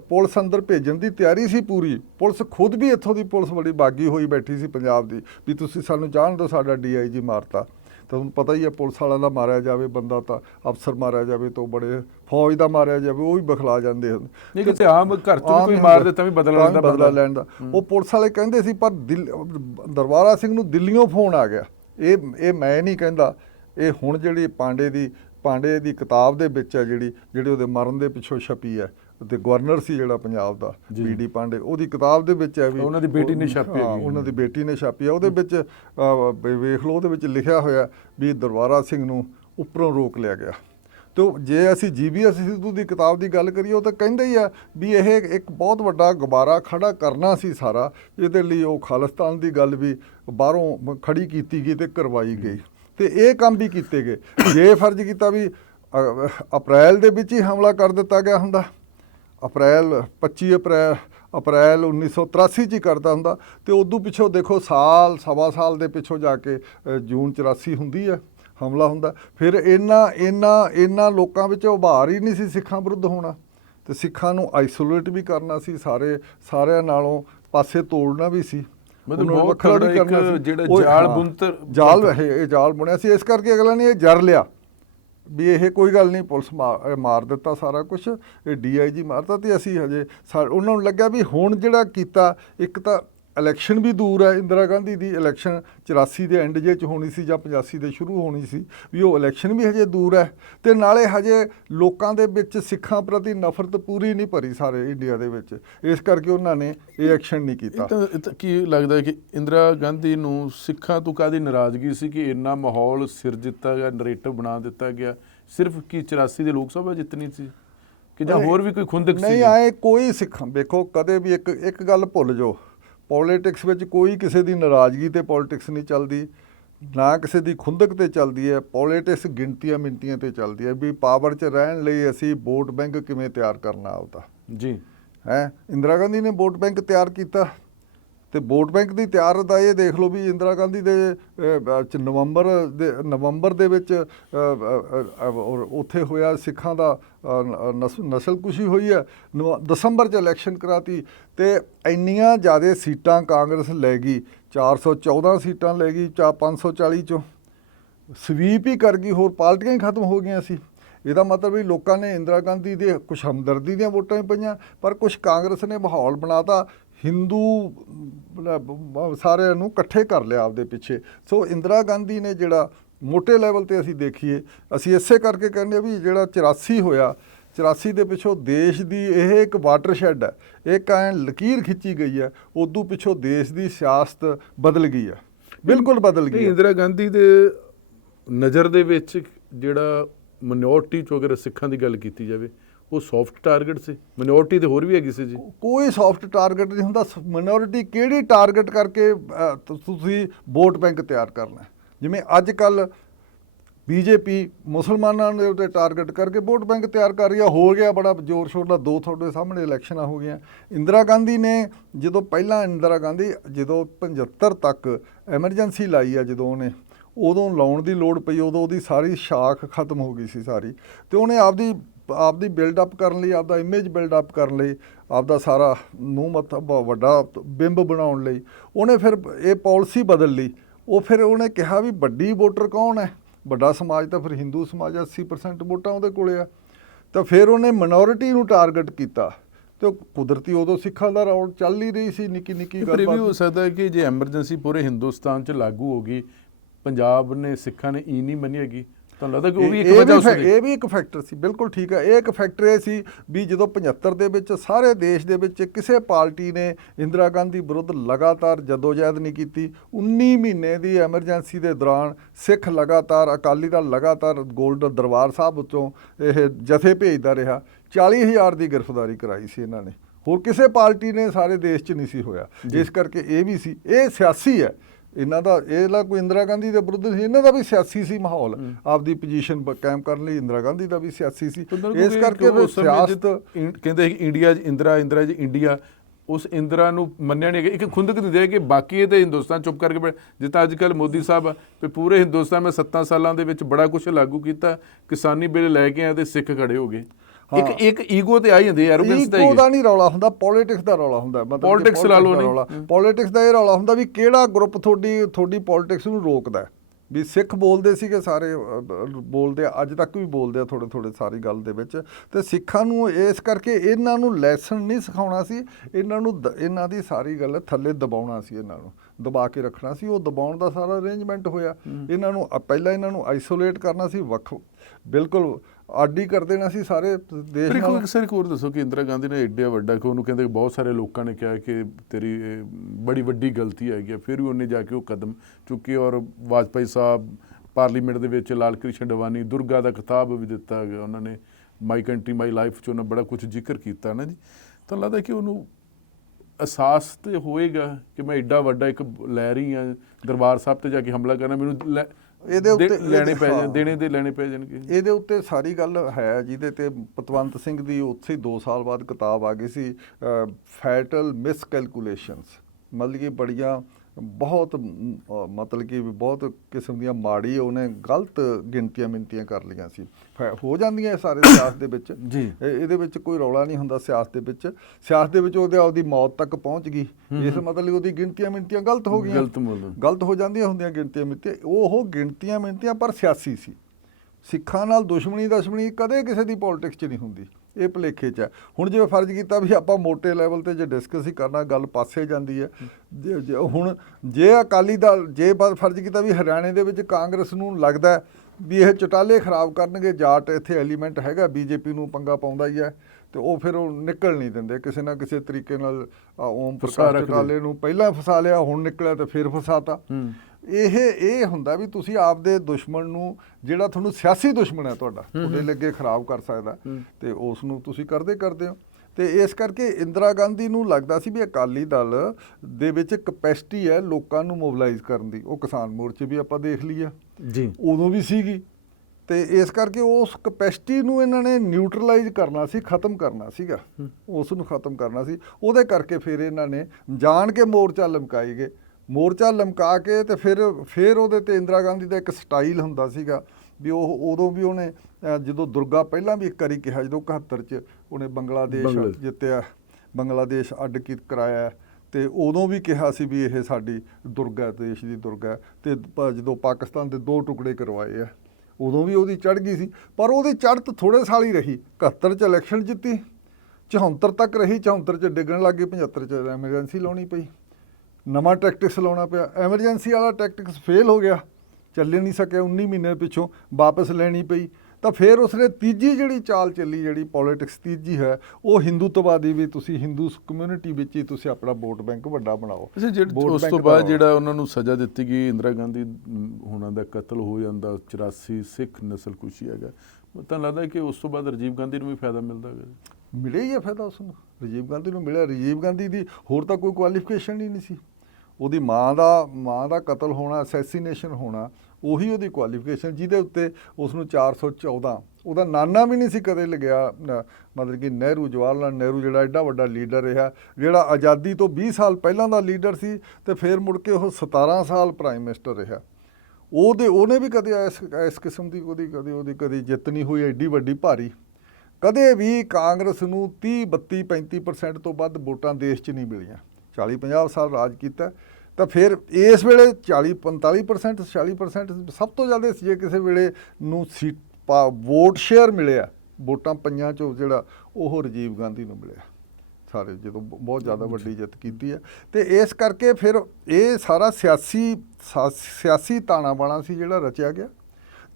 ਪੁਲਿਸ ਅੰਦਰ ਭੇਜਣ ਦੀ ਤਿਆਰੀ ਸੀ ਪੂਰੀ। ਪੁਲਿਸ ਖੁਦ ਵੀ ਇੱਥੋਂ ਦੀ ਪੁਲਿਸ ਬੜੀ ਬਾਗੀ ਹੋਈ ਬੈਠੀ ਸੀ ਪੰਜਾਬ ਦੀ ਵੀ ਤੁਸੀਂ ਸਾਨੂੰ ਜਾਣ ਦਿਓ, ਸਾਡਾ DIG ਮਾਰਤਾ। ਤੁਹਾਨੂੰ ਪਤਾ ਹੀ ਹੈ ਪੁਲਿਸ ਵਾਲਿਆਂ ਦਾ ਮਾਰਿਆ ਜਾਵੇ ਬੰਦਾ, ਤਾਂ ਅਫਸਰ ਮਾਰਿਆ ਜਾਵੇ ਤਾਂ ਬੜੇ, ਫੌਜ ਦਾ ਮਾਰਿਆ ਜਾਵੇ ਉਹ ਵੀ ਬਖਲਾ ਜਾਂਦੇ ਹਨ। ਕਿਤੇ ਆਮ ਘਰ 'ਚ ਕੋਈ ਮਾਰ ਦਿੱਤਾ ਵੀ ਬਦਲਾ ਲੈਣ ਦਾ ਉਹ ਪੁਲਿਸ ਵਾਲੇ ਕਹਿੰਦੇ ਸੀ। ਪਰ ਦਰਬਾਰਾ ਸਿੰਘ ਨੂੰ ਦਿੱਲੀੋਂ ਫੋਨ ਆ ਗਿਆ। ਇਹ ਮੈਂ ਨਹੀਂ ਕਹਿੰਦਾ, ਇਹ ਹੁਣ ਜਿਹੜੀ ਪਾਂਡੇ ਦੀ ਕਿਤਾਬ ਦੇ ਵਿੱਚ ਹੈ ਜਿਹੜੇ ਉਹਦੇ ਮਰਨ ਦੇ ਪਿੱਛੋਂ ਛਪੀ ਹੈ, ਅਤੇ ਗਵਰਨਰ ਸੀ ਜਿਹੜਾ ਪੰਜਾਬ ਦਾ BD ਪਾਂਡੇ, ਉਹਦੀ ਕਿਤਾਬ ਦੇ ਵਿੱਚ ਹੈ ਵੀ ਉਹਨਾਂ ਦੀ ਬੇਟੀ ਨੇ ਛਾਪੀ, ਉਹਨਾਂ ਦੀ ਬੇਟੀ ਨੇ ਛਾਪੀ ਹੈ। ਉਹਦੇ ਵਿੱਚ ਵੇਖ ਲਓ, ਉਹਦੇ ਵਿੱਚ ਲਿਖਿਆ ਹੋਇਆ ਵੀ ਦਰਬਾਰਾ ਸਿੰਘ ਨੂੰ ਉੱਪਰੋਂ ਰੋਕ ਲਿਆ ਗਿਆ। ਅਤੇ ਜੇ ਅਸੀਂ GBS ਸਿੱਧੂ ਦੀ ਕਿਤਾਬ ਦੀ ਗੱਲ ਕਰੀਏ, ਉਹ ਤਾਂ ਕਹਿੰਦੇ ਹੀ ਆ ਵੀ ਇਹ ਇੱਕ ਬਹੁਤ ਵੱਡਾ ਗੁਬਾਰਾ ਖੜਾ ਕਰਨਾ ਸੀ ਸਾਰਾ, ਇਹਦੇ ਲਈ ਉਹ ਖਾਲਿਸਤਾਨ ਦੀ ਗੱਲ ਵੀ ਬਾਹਰੋਂ ਖੜੀ ਕੀਤੀ ਗਈ ਅਤੇ ਕਰਵਾਈ ਗਈ, ਅਤੇ ਇਹ ਕੰਮ ਵੀ ਕੀਤੇ ਗਏ। ਜੇ ਫਰਜ਼ ਕੀਤਾ ਵੀ ਅਪ੍ਰੈਲ ਦੇ ਵਿੱਚ ਹੀ ਹਮਲਾ ਕਰ ਦਿੱਤਾ ਗਿਆ ਹੁੰਦਾ, 25 ਅਪ੍ਰੈਲ ਅਪ੍ਰੈਲ 1983 'ਚ ਹੀ ਕਰਦਾ ਹੁੰਦਾ, ਤੇ ਉਦੋਂ ਪਿੱਛੋਂ ਦੇਖੋ ਸਾਲ ਸਵਾ ਸਾਲ ਦੇ ਪਿੱਛੋਂ ਜਾ ਕੇ ਜੂਨ 84 ਹੁੰਦੀ ਹੈ, ਹਮਲਾ ਹੁੰਦਾ। ਫਿਰ ਇਹਨਾਂ ਲੋਕਾਂ ਵਿੱਚ ਉਭਾਰ ਹੀ ਨਹੀਂ ਸੀ ਸਿੱਖਾਂ ਵਿਰੁੱਧ ਹੋਣਾ, ਤੇ ਸਿੱਖਾਂ ਨੂੰ ਆਈਸੋਲੇਟ ਵੀ ਕਰਨਾ ਸੀ, ਸਾਰਿਆਂ ਨਾਲੋਂ ਪਾਸੇ ਤੋੜਨਾ ਵੀ ਸੀ, ਮਤਲਬ ਉਹਨਾਂ ਨੂੰ ਬਹੁਤ ਵੱਖਰਾ ਵੀ ਤਗੜਾ ਕਰਨਾ ਇੱਕ ਸੀ। ਜਿਹੜਾ ਉਹ ਜਾਲ ਹਾਂ, ਬੁਣਤਰ ਇਹ ਜਾਲ ਬੁਣਿਆ ਸੀ। ਇਸ ਕਰਕੇ ਅਗਲਾ ਨੇ ਇਹ ਜਰ ਲਿਆ ਵੀ ਇਹ ਕੋਈ ਗੱਲ ਨਹੀਂ, ਪੁਲਿਸ ਮਾਰ ਦਿੱਤਾ ਸਾਰਾ ਕੁਝ, ਇਹ DIG ਮਾਰਤਾ, ਤੇ ਅਸੀਂ ਹਜੇ ਉਹਨਾਂ ਨੂੰ ਲੱਗਿਆ ਵੀ ਹੁਣ ਜਿਹੜਾ ਕੀਤਾ, ਇੱਕ ਤਾਂ ਇਲੈਕਸ਼ਨ ਵੀ ਦੂਰ ਹੈ, ਇੰਦਰਾ ਗਾਂਧੀ ਦੀ ਇਲੈਕਸ਼ਨ 84 ਦੇ ਐਂਡ ਜੇ 'ਚ ਹੋਣੀ ਸੀ ਜਾਂ 85 ਦੇ ਸ਼ੁਰੂ ਹੋਣੀ ਸੀ, ਵੀ ਉਹ ਇਲੈਕਸ਼ਨ ਵੀ ਹਜੇ ਦੂਰ ਹੈ, ਤੇ ਨਾਲੇ ਹਜੇ ਲੋਕਾਂ ਦੇ ਵਿੱਚ ਸਿੱਖਾਂ ਪ੍ਰਤੀ ਨਫ਼ਰਤ ਪੂਰੀ ਨਹੀਂ ਭਰੀ ਸਾਰੇ ਇੰਡੀਆ ਦੇ ਵਿੱਚ, ਇਸ ਕਰਕੇ ਉਹਨਾਂ ਨੇ ਇਹ ਐਕਸ਼ਨ ਨਹੀਂ ਕੀਤਾ। ਇਹ ਤਾਂ ਕੀ ਲੱਗਦਾ ਕਿ ਇੰਦਰਾ ਗਾਂਧੀ ਨੂੰ ਸਿੱਖਾਂ ਤੋਂ ਕਾਹਦੀ ਨਾਰਾਜ਼ਗੀ ਸੀ ਕਿ ਇੰਨਾ ਮਾਹੌਲ ਸਿਰ ਦਿੱਤਾ ਗਿਆ, ਨਰੇਟਿਵ ਬਣਾ ਦਿੱਤਾ ਗਿਆ, ਸਿਰਫ ਕੀ 84 ਦੇ ਲੋਕ ਸਭਾ ਜਿੱਤਣੀ ਸੀ ਕਿ ਜਾਂ ਹੋਰ ਵੀ ਕੋਈ ਖੁੰਦਕ ਸੀ? ਨਹੀਂ ਆਏ ਕੋਈ ਸਿੱਖਾਂ, ਵੇਖੋ ਕਦੇ ਵੀ ਇੱਕ ਗੱਲ ਭੁੱਲ ਜਾਓ, ਪੋਲੀਟਿਕਸ ਵਿੱਚ ਕੋਈ ਕਿਸੇ ਦੀ ਨਾਰਾਜ਼ਗੀ ਤੇ ਪੋਲੀਟਿਕਸ ਨਹੀਂ ਚੱਲਦੀ, ਨਾ ਕਿਸੇ ਦੀ ਖੁੰਦਕ ਤੇ ਚੱਲਦੀ ਹੈ। ਪੋਲੀਟਿਕਸ ਗਿਣਤੀਆਂ ਮਿੰਟੀਆਂ ਤੇ ਚੱਲਦੀ ਹੈ, ਵੀ ਪਾਵਰ 'ਚ ਰਹਿਣ ਲਈ ਅਸੀਂ ਵੋਟ ਬੈਂਕ ਕਿਵੇਂ ਤਿਆਰ ਕਰਨਾ ਆਪਦਾ ਜੀ ਹੈ। ਇੰਦਰਾ ਗਾਂਧੀ ਨੇ ਵੋਟ ਬੈਂਕ ਤਿਆਰ ਕੀਤਾ, ਤੇ ਵੋਟ ਬੈਂਕ ਦੀ ਤਿਆਰ ਦਾ ਇਹ ਦੇਖ ਲਓ ਵੀ ਇੰਦਰਾ ਗਾਂਧੀ ਦੇ ਨਵੰਬਰ ਦੇ ਵਿੱਚ ਉੱਥੇ ਹੋਇਆ ਸਿੱਖਾਂ ਦਾ ਨਸਲਕੁਸ਼ੀ ਹੋਈ ਹੈ, ਦਸੰਬਰ 'ਚ ਇਲੈਕਸ਼ਨ ਕਰਾਤੀ, ਤੇ ਇੰਨੀਆਂ ਜ਼ਿਆਦਾ ਸੀਟਾਂ ਕਾਂਗਰਸ ਲੈ ਗਈ, 414 ਸੀਟਾਂ ਲੈ ਗਈ 540 ਚੋਂ, ਸਵੀਪ ਹੀ ਕਰ ਗਈ, ਹੋਰ ਪਾਰਟੀਆਂ ਹੀ ਖਤਮ ਹੋ ਗਈਆਂ ਸੀ। ਇਹਦਾ ਮਤਲਬ ਵੀ ਲੋਕਾਂ ਨੇ ਇੰਦਰਾ ਗਾਂਧੀ ਦੇ ਕੁਛ ਹਮਦਰਦੀ ਦੀਆਂ ਵੋਟਾਂ ਹੀ ਪਈਆਂ, ਪਰ ਕੁਛ ਕਾਂਗਰਸ ਨੇ ਮਾਹੌਲ ਬਣਾਤਾ, ਹਿੰਦੂ ਸਾਰਿਆਂ ਨੂੰ ਇਕੱਠੇ ਕਰ ਲਿਆ ਆਪਦੇ ਪਿੱਛੇ। ਸੋ ਇੰਦਰਾ ਗਾਂਧੀ ਨੇ ਜਿਹੜਾ ਮੋਟੇ ਲੈਵਲ ਤੇ ਅਸੀਂ ਦੇਖੀਏ, ਅਸੀਂ ਇਸੇ ਕਰਕੇ ਕਹਿੰਦੇ ਹਾਂ ਵੀ ਜਿਹੜਾ 84 ਹੋਇਆ, 84 ਦੇ ਪਿੱਛੋਂ ਦੇਸ਼ ਦੀ ਇਹ ਇੱਕ ਵਾਟਰਸ਼ੈਡ ਹੈ, ਇੱਕ ਐਂ ਲਕੀਰ ਖਿੱਚੀ ਗਈ ਹੈ, ਉਦੋਂ ਪਿੱਛੋਂ ਦੇਸ਼ ਦੀ ਸਿਆਸਤ ਬਦਲ ਗਈ ਹੈ, ਬਿਲਕੁਲ ਬਦਲ ਗਈ ਹੈ। ਇੰਦਰਾ ਗਾਂਧੀ ਦੇ ਨਜ਼ਰ ਦੇ ਵਿੱਚ ਜਿਹੜਾ ਮਿਨੋਰਟੀ ਚੋਂ ਅਗਰ ਸਿੱਖਾਂ ਦੀ ਗੱਲ ਕੀਤੀ ਜਾਵੇ, ਉਹ ਸੌਫਟ ਟਾਰਗੇਟ ਸੀ? ਮਿਨੋਰਟੀ ਤੇ ਹੋਰ ਵੀ ਹੈਗੀ ਸੀ ਜੀ? ਕੋਈ ਸੌਫਟ ਟਾਰਗੇਟ ਨਹੀਂ ਹੁੰਦਾ। ਮਿਨੋਰਟੀ ਕਿਹੜੀ ਟਾਰਗੇਟ ਕਰਕੇ ਤੁਸੀਂ ਵੋਟ ਬੈਂਕ ਤਿਆਰ ਕਰਨਾ? ਜਿਵੇਂ ਅੱਜ ਕੱਲ੍ਹ BJP ਮੁਸਲਮਾਨਾਂ ਦੇ ਉੱਤੇ ਟਾਰਗੇਟ ਕਰਕੇ ਵੋਟ ਬੈਂਕ ਤਿਆਰ ਕਰ ਰਹੀ ਆ, ਹੋ ਗਿਆ ਬੜਾ ਜ਼ੋਰ ਸ਼ੋਰ ਦਾ, 2 ਤੁਹਾਡੇ ਸਾਹਮਣੇ ਇਲੈਕਸ਼ਨਾਂ ਹੋ ਗਈਆਂ। ਇੰਦਰਾ ਗਾਂਧੀ ਨੇ ਜਦੋਂ 75 ਤੱਕ ਐਮਰਜੈਂਸੀ ਲਾਈ ਆ, ਜਦੋਂ ਉਹਨੇ ਉਦੋਂ ਲਾਉਣ ਦੀ ਲੋੜ ਪਈ, ਉਦੋਂ ਉਹਦੀ ਸਾਰੀ ਸ਼ਾਖ ਖਤਮ ਹੋ ਗਈ ਸੀ ਸਾਰੀ, ਤੇ ਉਹਨੇ ਆਪਦੀ ਬਿਲਡਅਪ ਕਰਨ ਲਈ, ਆਪਦਾ ਇਮੇਜ ਬਿਲਡਅਪ ਕਰਨ ਲਈ, ਆਪਦਾ ਸਾਰਾ ਵੱਡਾ ਬਿੰਬ ਬਣਾਉਣ ਲਈ ਉਹਨੇ ਫਿਰ ਇਹ ਪਾਲਿਸੀ ਬਦਲ ਲਈ। ਉਹ ਫਿਰ ਉਹਨੇ ਕਿਹਾ ਵੀ ਵੱਡੀ ਵੋਟਰ ਕੌਣ ਹੈ? ਵੱਡਾ ਸਮਾਜ ਤਾਂ ਫਿਰ ਹਿੰਦੂ ਸਮਾਜ, 80% ਵੋਟਾਂ ਉਹਦੇ ਕੋਲੇ ਆ। ਤਾਂ ਫਿਰ ਉਹਨੇ ਮਿਨੋਰਿਟੀ ਨੂੰ ਟਾਰਗੇਟ ਕੀਤਾ, ਤੇ ਕੁਦਰਤੀ ਉਦੋਂ ਸਿੱਖਾਂ ਦਾ ਰੌਲ ਚੱਲ ਹੀ ਰਹੀ ਸੀ, ਨਿੱਕੀ ਗੱਲ। ਇਹ ਵੀ ਹੋ ਸਕਦਾ ਹੈ ਕਿ ਜੇ ਐਮਰਜੈਂਸੀ ਪੂਰੇ ਹਿੰਦੁਸਤਾਨ 'ਚ ਲਾਗੂ ਹੋ ਗਈ, ਪੰਜਾਬ ਨੇ ਸਿੱਖਾਂ ਨੇ ਨਹੀਂ ਮੰਨੀ ਹੈਗੀ, ਤੁਹਾਨੂੰ ਲੱਗਦਾ ਕਿ ਉਹ ਵੀ ਇੱਕ ਵਜ੍ਹਾ ਹੋ ਸਕਦੀ? ਇਹ ਵੀ ਇੱਕ ਫੈਕਟਰ ਸੀ, ਬਿਲਕੁਲ ਠੀਕ ਹੈ। ਇਹ ਇੱਕ ਫੈਕਟਰ ਇਹ ਸੀ ਵੀ ਜਦੋਂ 75 ਦੇ ਵਿੱਚ ਸਾਰੇ ਦੇਸ਼ ਦੇ ਵਿੱਚ ਕਿਸੇ ਪਾਰਟੀ ਨੇ ਇੰਦਰਾ ਗਾਂਧੀ ਵਿਰੁੱਧ ਲਗਾਤਾਰ ਜਦੋਜਹਿਦ ਨਹੀਂ ਕੀਤੀ, 19 ਮਹੀਨੇ ਦੀ ਐਮਰਜੈਂਸੀ ਦੇ ਦੌਰਾਨ ਸਿੱਖ ਲਗਾਤਾਰ, ਅਕਾਲੀ ਦਲ ਲਗਾਤਾਰ ਗੋਲਡਨ ਦਰਬਾਰ ਸਾਹਿਬ ਵਿੱਚੋਂ ਇਹ ਜਥੇ ਭੇਜਦਾ ਰਿਹਾ, 40,000 ਦੀ ਗ੍ਰਿਫਤਾਰੀ ਕਰਾਈ ਸੀ ਇਹਨਾਂ ਨੇ, ਹੋਰ ਕਿਸੇ ਪਾਰਟੀ ਨੇ ਸਾਰੇ ਦੇਸ਼ 'ਚ ਨਹੀਂ ਸੀ ਹੋਇਆ। ਇਸ ਕਰਕੇ ਇਹ ਵੀ ਸੀ, ਇਹ ਸਿਆਸੀ ਹੈ ਇਹਨਾਂ ਦਾ, ਇਹਦਾ ਕੋਈ ਇੰਦਰਾ ਗਾਂਧੀ ਦੇ ਵਿਰੁੱਧ ਸੀ, ਇਹਨਾਂ ਦਾ ਵੀ ਸਿਆਸੀ ਸੀ ਮਾਹੌਲ, ਆਪਦੀ ਪੋਜੀਸ਼ਨ ਕਾਇਮ ਕਰਨ ਲਈ ਇੰਦਰਾ ਗਾਂਧੀ ਦਾ ਵੀ ਸਿਆਸੀ ਸੀ। ਇਸ ਕਰਕੇ ਸਿਆਸਤ ਕਹਿੰਦੇ ਇੰਡੀਆ ਇੰਦਰਾ ਜੀ ਇੰਡੀਆ, ਉਸ ਇੰਦਰਾ ਨੂੰ ਮੰਨਿਆ ਨਹੀਂ ਗਿਆ, ਇੱਕ ਖੁੰਦਕ ਦਿੰਦੇ ਕਿ ਬਾਕੀ ਤੇ ਹਿੰਦੁਸਤਾਨ ਚੁੱਪ ਕਰਕੇ, ਜਿੱਦਾਂ ਅੱਜ ਕੱਲ੍ਹ ਮੋਦੀ ਸਾਹਿਬ ਵੀ ਪੂਰੇ ਹਿੰਦੁਸਤਾਨ ਮੈਂ 7 ਸਾਲਾਂ ਦੇ ਵਿੱਚ ਬੜਾ ਕੁਝ ਲਾਗੂ ਕੀਤਾ, ਕਿਸਾਨੀ ਬਿੱਲ ਲੈ ਕੇ ਆਏ ਤੇ ਸਿੱਖ ਖੜੇ ਹੋ ਗਏ। ਇੱਕ ਈਗੋ ਤੇ ਆ ਜਾਂਦੀ, ਐਰੋਗੈਂਸ ਦਾ ਈਗੋ ਦਾ ਨਹੀਂ ਰੌਲਾ ਹੁੰਦਾ, ਪੋਲੀਟਿਕਸ ਦਾ ਰੌਲਾ ਹੁੰਦਾ। ਮਤਲਬ ਪੋਲੀਟਿਕਸ ਲਾ ਲਓ ਨਹੀਂ, ਪੋਲੀਟਿਕਸ ਦਾ ਇਹ ਰੌਲਾ ਹੁੰਦਾ ਵੀ ਕਿਹੜਾ ਗਰੁੱਪ ਤੁਹਾਡੀ ਪੋਲੀਟਿਕਸ ਨੂੰ ਰੋਕਦਾ। ਵੀ ਸਿੱਖ ਬੋਲਦੇ ਸੀਗੇ ਸਾਰੇ, ਬੋਲਦੇ ਅੱਜ ਤੱਕ ਵੀ ਬੋਲਦੇ ਆ ਥੋੜੇ ਸਾਰੀ ਗੱਲ ਦੇ ਵਿੱਚ, ਤੇ ਸਿੱਖਾਂ ਨੂੰ ਇਸ ਕਰਕੇ ਇਹਨਾਂ ਨੂੰ ਲੈਸਨ ਨਹੀਂ ਸਿਖਾਉਣਾ ਸੀ, ਇਹਨਾਂ ਦੀ ਸਾਰੀ ਗੱਲ ਥੱਲੇ ਦਬਾਉਣਾ ਸੀ, ਇਹਨਾਂ ਨੂੰ ਦਬਾ ਕੇ ਰੱਖਣਾ ਸੀ। ਉਹ ਦਬਾਉਣ ਦਾ ਸਾਰਾ ਅਰੇਂਜਮੈਂਟ ਹੋਇਆ। ਇਹਨਾਂ ਨੂੰ ਪਹਿਲਾਂ ਇਹਨਾਂ ਨੂੰ ਆਈਸੋਲੇਟ ਕਰਨਾ ਸੀ, ਬਿਲਕੁਲ ਆਡੀ ਕਰ ਦੇਣਾ ਸੀ ਸਾਰੇ ਦੇਸ਼ ਨਾਲ। ਇੱਕ ਹੋਰ ਦੱਸੋ ਕਿ ਇੰਦਰਾ ਗਾਂਧੀ ਨੇ ਏਡਾ ਵੱਡਾ, ਕਿ ਉਹਨੂੰ ਕਹਿੰਦੇ ਬਹੁਤ ਸਾਰੇ ਲੋਕਾਂ ਨੇ ਕਿਹਾ ਕਿ ਤੇਰੀ ਬੜੀ ਵੱਡੀ ਗਲਤੀ ਹੈਗੀ, ਫਿਰ ਵੀ ਉਹਨੇ ਜਾ ਕੇ ਉਹ ਕਦਮ ਚੁੱਕੇ, ਔਰ ਵਾਜਪਾਈ ਸਾਹਿਬ ਪਾਰਲੀਮੈਂਟ ਦੇ ਵਿੱਚ ਲਾਲ ਕ੍ਰਿਸ਼ਨ ਅਡਵਾਨੀ ਦੁਰਗਾ ਦਾ ਖਿਤਾਬ ਵੀ ਦਿੱਤਾ ਗਿਆ ਉਹਨਾਂ ਨੇ, ਮਾਈ ਕੰਟਰੀ ਮਾਈ ਲਾਈਫ 'ਚ ਉਹਨਾਂ ਬੜਾ ਕੁਝ ਜ਼ਿਕਰ ਕੀਤਾ ਨਾ ਜੀ। ਤੁਹਾਨੂੰ ਲੱਗਦਾ ਕਿ ਉਹਨੂੰ ਅਹਿਸਾਸ ਤਾਂ ਹੋਏਗਾ ਕਿ ਮੈਂ ਏਡਾ ਵੱਡਾ ਇੱਕ ਲਹਿਰੀ ਹਾਂ, ਦਰਬਾਰ ਸਾਹਿਬ 'ਤੇ ਜਾ ਕੇ ਹਮਲਾ ਕਰਨਾ, ਮੈਨੂੰ ਇਹਦੇ ਉੱਤੇ ਲੈਣੇ ਪੈ ਹਾਂ। ਦੇਣੇ ਦੇ ਲੈਣੇ ਪੈ ਜਾਣਗੇ। ਇਹਦੇ ਉੱਤੇ ਸਾਰੀ ਗੱਲ ਹੈ, ਜਿਹਦੇ ਤੇ ਪਤਵੰਤ ਸਿੰਘ ਦੀ ਉੱਥੇ 2 ਸਾਲ ਬਾਅਦ ਕਿਤਾਬ ਆ ਗਈ ਸੀ, ਫੈਟਲ ਮਿਸਕੈਲਕੂਲੇਸ਼ਨਸ, ਮਤਲਬ ਕਿ ਬੜੀਆਂ ਬਹੁਤ ਮਤਲਬ ਕਿ ਬਹੁਤ ਕਿਸਮ ਦੀਆਂ ਮਾੜੀ ਉਹਨੇ ਗਲਤ ਗਿਣਤੀਆਂ ਮਿਣਤੀਆਂ ਕਰ ਲਈਆਂ ਸੀ। ਹੋ ਜਾਂਦੀਆਂ ਇਹ ਸਾਰੇ ਸਿਆਸਤ ਦੇ ਵਿੱਚ ਜੀ। ਇਹਦੇ ਵਿੱਚ ਕੋਈ ਰੌਲਾ ਨਹੀਂ ਹੁੰਦਾ। ਸਿਆਸਤ ਦੇ ਵਿੱਚ ਉਹਦੇ ਆਪਦੀ ਮੌਤ ਤੱਕ ਪਹੁੰਚ ਗਈ, ਇਸ ਮਤਲਬ ਉਹਦੀ ਗਿਣਤੀਆਂ ਮਿਣਤੀਆਂ ਗਲਤ ਹੋ ਗਈਆਂ, ਗਲਤ ਹੋ ਜਾਂਦੀਆਂ ਹੁੰਦੀਆਂ ਗਿਣਤੀਆਂ ਮਿਣਤੀਆਂ। ਉਹ ਗਿਣਤੀਆਂ ਮਿਣਤੀਆਂ ਪਰ ਸਿਆਸੀ ਸੀ। ਸਿੱਖਾਂ ਨਾਲ ਦੁਸ਼ਮਣੀ ਕਦੇ ਕਿਸੇ ਦੀ ਪੋਲਿਟਿਕਸ 'ਚ ਨਹੀਂ ਹੁੰਦੀ, ਇਹ ਭੁਲੇਖੇ 'ਚ ਹੈ। ਹੁਣ ਜਿਵੇਂ ਫਰਜ਼ ਕੀਤਾ ਵੀ ਆਪਾਂ ਮੋਟੇ ਲੈਵਲ ਤੇ ਜੇ ਡਿਸਕਸ ਹੀ ਕਰਨਾ, ਗੱਲ ਪਾਸੇ ਜਾਂਦੀ ਹੈ। ਹੁਣ ਜੇ ਅਕਾਲੀ ਦਲ ਜੇ ਫਰਜ਼ ਕੀਤਾ ਵੀ ਹਰਿਆਣੇ ਦੇ ਵਿੱਚ ਕਾਂਗਰਸ ਨੂੰ ਲੱਗਦਾ ਵੀ ਇਹ ਚੁਟਾਲੇ ਖਰਾਬ ਕਰਨਗੇ, ਜਾਟ ਇੱਥੇ ਐਲੀਮੈਂਟ ਹੈਗਾ, ਬੀਜੇਪੀ ਨੂੰ ਪੰਗਾ ਪਾਉਂਦਾ ਹੀ ਹੈ, ਤੇ ਉਹ ਫਿਰ ਉਹ ਨਿਕਲ ਨਹੀਂ ਦਿੰਦੇ ਕਿਸੇ ਨਾ ਕਿਸੇ ਤਰੀਕੇ ਨਾਲ। ਓਮ ਪ੍ਰਕਾਸ਼ ਚੁਟਾਲੇ ਨੂੰ ਪਹਿਲਾਂ ਫਸਾ ਲਿਆ, ਹੁਣ ਨਿਕਲਿਆ ਤੇ ਫਿਰ ਫਸਾਤਾ। ਇਹ ਹੁੰਦਾ ਵੀ ਤੁਸੀਂ ਆਪਦੇ ਦੁਸ਼ਮਣ ਨੂੰ, ਜਿਹੜਾ ਤੁਹਾਨੂੰ ਸਿਆਸੀ ਦੁਸ਼ਮਣ ਹੈ ਤੁਹਾਡਾ, ਉਹਦੇ ਲੱਗੇ ਖਰਾਬ ਕਰ ਸਕਦਾ, ਤੇ ਉਸ ਨੂੰ ਤੁਸੀਂ ਕਰਦੇ ਹੋ। ਤੇ ਇਸ ਕਰਕੇ ਇੰਦਰਾ ਗਾਂਧੀ ਨੂੰ ਲੱਗਦਾ ਸੀ ਵੀ ਅਕਾਲੀ ਦਲ ਦੇ ਵਿੱਚ ਕਪੈਸਿਟੀ ਹੈ ਲੋਕਾਂ ਨੂੰ ਮੋਬਿਲਾਈਜ਼ ਕਰਨ ਦੀ। ਉਹ ਕਿਸਾਨ ਮੋਰਚੇ ਵੀ ਆਪਾਂ ਦੇਖ ਲਈ ਆ ਜੀ, ਉਦੋਂ ਵੀ ਸੀਗੀ। ਤੇ ਇਸ ਕਰਕੇ ਉਸ ਕਪੈਸਿਟੀ ਨੂੰ ਇਹਨਾਂ ਨੇ ਨਿਊਟਰਲਾਈਜ਼ ਕਰਨਾ ਸੀ, ਖਤਮ ਕਰਨਾ ਸੀਗਾ, ਉਸ ਨੂੰ ਖਤਮ ਕਰਨਾ ਸੀ। ਉਹਦੇ ਕਰਕੇ ਫਿਰ ਇਹਨਾਂ ਨੇ ਜਾਣ ਕੇ ਮੋਰਚਾ ਲਮਕਾਈ ਗਏ। ਮੋਰਚਾ ਲਮਕਾ ਕੇ ਤੇ ਫਿਰ ਉਹਦੇ ਤੇ ਇੰਦਰਾ ਗਾਂਧੀ ਦਾ ਇੱਕ ਸਟਾਈਲ ਹੁੰਦਾ ਸੀਗਾ ਵੀ ਉਹ ਉਦੋਂ ਵੀ ਉਹਨੇ ਜਦੋਂ ਦੁਰਗਾ ਪਹਿਲਾਂ ਵੀ ਇੱਕ ਵਾਰੀ ਕਿਹਾ, ਜਦੋਂ 71 'ਚ ਉਹਨੇ ਬੰਗਲਾਦੇਸ਼ ਜਿੱਤਿਆ, ਬੰਗਲਾਦੇਸ਼ ਅੱਡ ਕਰਾਇਆ, ਤੇ ਉਦੋਂ ਵੀ ਕਿਹਾ ਸੀ ਵੀ ਇਹ ਸਾਡੀ ਦੁਰਗਾ, ਦੇਸ਼ ਦੀ ਦੁਰਗਾ। ਤੇ ਜਦੋਂ ਪਾਕਿਸਤਾਨ ਦੇ 2 ਟੁਕੜੇ ਕਰਵਾਏ ਆ, ਉਦੋਂ ਵੀ ਉਹਦੀ ਚੜ੍ਹ ਗਈ ਸੀ। ਪਰ ਉਹਦੀ ਚੜ੍ਹਤ ਥੋੜ੍ਹੇ ਸਾਲ ਹੀ ਰਹੀ। 71 'ਚ ਇਲੈਕਸ਼ਨ ਜਿੱਤੀ, 74 ਤੱਕ ਰਹੀ, 74 'ਚ ਡਿੱਗਣ ਲੱਗ ਗਈ, 75 'ਚ ਐਮਰਜੈਂਸੀ ਲਾਉਣੀ ਪਈ, ਨਵਾਂ ਟੈਕਟਿਕਸ ਲਾਉਣਾ ਪਿਆ। ਐਮਰਜੈਂਸੀ ਵਾਲਾ ਟੈਕਟਿਕਸ ਫੇਲ ਹੋ ਗਿਆ, ਚੱਲੇ ਨਹੀਂ ਸਕਿਆ, 19 ਮਹੀਨੇ ਪਿੱਛੋਂ ਵਾਪਸ ਲੈਣੀ ਪਈ। ਤਾਂ ਫਿਰ ਉਸਨੇ ਤੀਜੀ ਜਿਹੜੀ ਚਾਲ ਚੱਲੀ, ਜਿਹੜੀ ਪੋਲੀਟਿਕਸ ਤੀਜੀ ਹੈ, ਉਹ ਹਿੰਦੂਤਵਾਦੀ, ਵੀ ਤੁਸੀਂ ਹਿੰਦੂ ਕਮਿਊਨਿਟੀ ਵਿੱਚ ਹੀ ਤੁਸੀਂ ਆਪਣਾ ਵੋਟ ਬੈਂਕ ਵੱਡਾ ਬਣਾਓ। ਉਸ ਤੋਂ ਬਾਅਦ ਜਿਹੜਾ ਉਹਨਾਂ ਨੂੰ ਸਜ਼ਾ ਦਿੱਤੀ ਗਈ, ਇੰਦਰਾ ਗਾਂਧੀ ਹੋਣਾ ਦਾ ਕਤਲ ਹੋ ਜਾਂਦਾ, 84 ਸਿੱਖ ਨਸਲਕੁਸ਼ੀ ਹੈਗਾ, ਤਾਂ ਲੱਗਦਾ ਕਿ ਉਸ ਤੋਂ ਬਾਅਦ ਰਾਜੀਵ ਗਾਂਧੀ ਨੂੰ ਵੀ ਫਾਇਦਾ ਮਿਲਦਾ ਹੈ? ਮਿਲਿਆ ਹੀ ਹੈ ਫਾਇਦਾ ਉਸ ਨੂੰ, ਰਾਜੀਵ ਗਾਂਧੀ ਨੂੰ ਮਿਲਿਆ। ਰਾਜੀਵ ਗਾਂਧੀ ਦੀ ਹੋਰ ਤਾਂ ਕੋਈ ਕੁਆਲੀਫਿਕੇਸ਼ਨ ਹੀ ਨਹੀਂ ਸੀ। ਉਹਦੀ ਮਾਂ ਦਾ ਕਤਲ ਹੋਣਾ, ਅਸੈਸੀਨੇਸ਼ਨ ਹੋਣਾ, ਉਹੀ ਉਹਦੀ ਕੁਆਲੀਫਿਕੇਸ਼ਨ, ਜਿਹਦੇ ਉੱਤੇ ਉਸ ਨੂੰ 414, ਉਹਦਾ ਨਾਨਾ ਵੀ ਨਹੀਂ ਸੀ ਕਦੇ ਲੱਗਿਆ। ਮਤਲਬ ਕਿ ਨਹਿਰੂ, ਜਵਾਹਰ ਲਾਲ ਨਹਿਰੂ ਜਿਹੜਾ ਐਡਾ ਵੱਡਾ ਲੀਡਰ ਰਿਹਾ, ਜਿਹੜਾ ਆਜ਼ਾਦੀ ਤੋਂ 20 ਸਾਲ ਪਹਿਲਾਂ ਦਾ ਲੀਡਰ ਸੀ, ਤੇ ਫਿਰ ਮੁੜ ਕੇ ਉਹ 17 ਸਾਲ ਪ੍ਰਾਈਮ ਮਿਨਿਸਟਰ ਰਿਹਾ। ਉਹਨੇ ਵੀ ਕਦੇ ਇਸ ਕਿਸਮ ਦੀ ਕਦੀ ਜਿੱਤ ਨਹੀਂ ਹੋਈ ਐਡੀ ਵੱਡੀ ਭਾਰੀ। ਕਦੇ ਵੀ ਕਾਂਗਰਸ ਨੂੰ 30, 32, 35% ਤੋਂ ਵੱਧ ਵੋਟਾਂ ਦੇਸ਼ 'ਚ ਨਹੀਂ ਮਿਲੀਆਂ। 40-50 ਸਾਲ ਰਾਜ ਕੀਤਾ, ਤਾਂ ਫਿਰ ਇਸ ਵੇਲੇ 40-45%, 40% ਸਭ ਤੋਂ ਜ਼ਿਆਦਾ ਜੇ ਕਿਸੇ ਵੇਲੇ ਨੂੰ ਵੋਟ ਸ਼ੇਅਰ ਮਿਲਿਆ, ਵੋਟਾਂ ਪਈਆਂ 'ਚੋਂ ਜਿਹੜਾ, ਉਹ ਰਾਜੀਵ ਗਾਂਧੀ ਨੂੰ ਮਿਲਿਆ ਸਾਰੇ, ਜਦੋਂ ਬਹੁਤ ਜ਼ਿਆਦਾ ਵੱਡੀ ਜਿੱਤ ਕੀਤੀ ਹੈ। ਤੇ ਇਸ ਕਰਕੇ ਫਿਰ ਇਹ ਸਾਰਾ ਸਿਆਸੀ ਤਾਣਾ ਬਾਣਾ ਸੀ ਜਿਹੜਾ ਰਚਿਆ ਗਿਆ।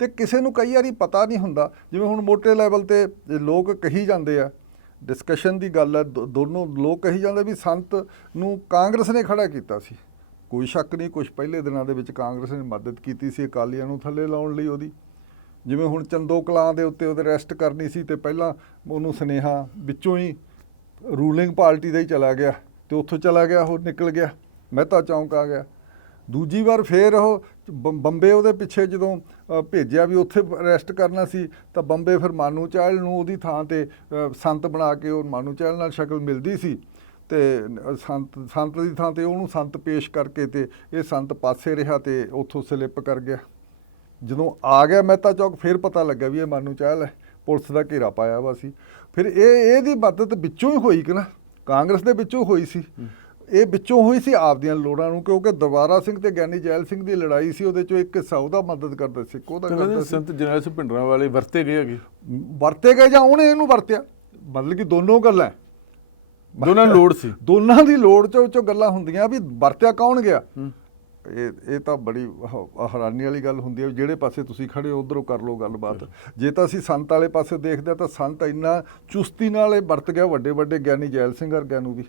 ਤੇ ਕਿਸੇ ਨੂੰ ਕਈ ਵਾਰੀ ਪਤਾ ਨਹੀਂ ਹੁੰਦਾ, ਜਿਵੇਂ ਹੁਣ ਮੋਟੇ ਲੈਵਲ ਤੇ ਲੋਕ ਕਹੀ ਜਾਂਦੇ ਆ, ਡਿਸਕਸ਼ਨ ਦੀ ਗੱਲ ਹੈ, ਦੋਨੋਂ ਲੋਕ ਕਹੀ ਜਾਂਦੇ ਵੀ ਸੰਤ ਨੂੰ ਕਾਂਗਰਸ ਨੇ ਖੜਾ ਕੀਤਾ ਸੀ। ਕੋਈ ਸ਼ੱਕ ਨਹੀਂ, ਕੁਛ ਪਹਿਲੇ ਦਿਨਾਂ ਦੇ ਵਿੱਚ ਕਾਂਗਰਸ ਨੇ ਮਦਦ ਕੀਤੀ ਸੀ ਅਕਾਲੀਆਂ ਨੂੰ ਥੱਲੇ ਲਾਉਣ ਲਈ ਉਹਦੀ। ਜਿਵੇਂ ਹੁਣ ਚੰਦੋ ਕਲਾਂ ਦੇ ਉੱਤੇ ਉਹਦੇ ਅਰੈਸਟ ਕਰਨੀ ਸੀ, ਤੇ ਪਹਿਲਾਂ ਉਹਨੂੰ ਸੁਨੇਹਾ ਵਿੱਚੋਂ ਹੀ ਰੂਲਿੰਗ ਪਾਰਟੀ ਦਾ ਹੀ ਚਲਾ ਗਿਆ, ਤੇ ਉੱਥੋਂ ਚਲਾ ਗਿਆ, ਉਹ ਨਿਕਲ ਗਿਆ, ਮਹਿਤਾ ਚੌਂਕ ਆ ਗਿਆ। ਦੂਜੀ ਵਾਰ ਫੇਰ ਉਹ ਬੰਬੇ ਉਹਦੇ ਪਿੱਛੇ ਜਦੋਂ ਭੇਜਿਆ ਵੀ ਉੱਥੇ ਅਰੈਸਟ ਕਰਨਾ ਸੀ, ਤਾਂ ਬੰਬੇ ਫਿਰ ਮਾਨੂ ਚਾਹਲ ਨੂੰ ਉਹਦੀ ਥਾਂ ਤੇ ਸੰਤ ਬਣਾ ਕੇ, ਉਹ ਮਾਨੂ ਚਾਹਲ ਨਾਲ ਸ਼ਕਲ ਮਿਲਦੀ ਸੀ, ਤੇ ਸੰਤ ਦੀ ਥਾਂ ਤੇ ਉਹਨੂੰ ਸੰਤ ਪੇਸ਼ ਕਰਕੇ, ਤੇ ਇਹ ਸੰਤ ਪਾਸੇ ਰਿਹਾ, ਤੇ ਉੱਥੋਂ ਸਲਿੱਪ ਕਰ ਗਿਆ। ਜਦੋਂ ਆ ਗਿਆ ਮਹਿਤਾ ਚੌਕ, ਫਿਰ ਪਤਾ ਲੱਗਾ ਵੀ ਇਹ ਮਾਨੂ ਚਾਹਲ ਹੈ, ਪੁਲਿਸ ਦਾ ਘੇਰਾ ਪਾਇਆ ਵਾ ਸੀ। ਫਿਰ ਇਹਦੀ ਮਦਦ ਵਿੱਚੋਂ ਹੀ ਹੋਈ ਕਿ ਨਾ, ਕਾਂਗਰਸ ਦੇ ਵਿੱਚੋਂ ਹੋਈ ਸੀ। ਇਹ ਵਿੱਚੋਂ ਹੋਈ ਸੀ ਆਪਦੀਆਂ ਲੋੜਾਂ ਨੂੰ, ਕਿਉਂਕਿ ਦਰਬਾਰਾ ਸਿੰਘ ਤੇ ਗਿਆਨੀ ਜੈਲ ਸਿੰਘ ਦੀ ਲੜਾਈ ਸੀ, ਉਹਦੇ ਚੋਂ ਇੱਕ ਹਿੱਸਾ ਉਹਦਾ ਮਦਦ ਕਰਦਾ ਸੀ, ਉਹਦਾ ਕਰਦਾ ਸੀ। ਸੰਤ ਜਰਨੈਲ ਸਿੰਘ ਭਿੰਡਰਾਂ ਵਾਲੇ ਵਰਤੇ ਗਏ ਜਾਂ ਉਹਨੇ ਇਹਨੂੰ ਵਰਤਿਆ, ਮਤਲਬ ਕਿ ਦੋਨੋਂ ਗੱਲਾਂ, ਦੋਨਾਂ ਲੋੜ ਸੀ, ਦੋਨਾਂ ਦੀ ਲੋੜ ਚੋਂ ਗੱਲਾਂ ਹੁੰਦੀਆਂ ਵੀ ਵਰਤਿਆ ਕੌਣ ਗਿਆ। ਇਹ ਤਾਂ ਬੜੀ ਹੈਰਾਨੀ ਵਾਲੀ ਗੱਲ ਹੁੰਦੀ ਹੈ, ਜਿਹੜੇ ਪਾਸੇ ਤੁਸੀਂ ਖੜੇ ਹੋ ਉੱਧਰੋਂ ਕਰ ਲਓ ਗੱਲਬਾਤ। ਜੇ ਤਾਂ ਅਸੀਂ ਸੰਤ ਵਾਲੇ ਪਾਸੇ ਦੇਖਦੇ ਹਾਂ, ਤਾਂ ਸੰਤ ਇੰਨਾ ਚੁਸਤੀ ਨਾਲ ਇਹ ਵਰਤ ਗਿਆ, ਵੱਡੇ ਵੱਡੇ ਗਿਆਨੀ ਜੈਲ ਸਿੰਘ ਵਰਗਿਆਂ ਨੂੰ ਵੀ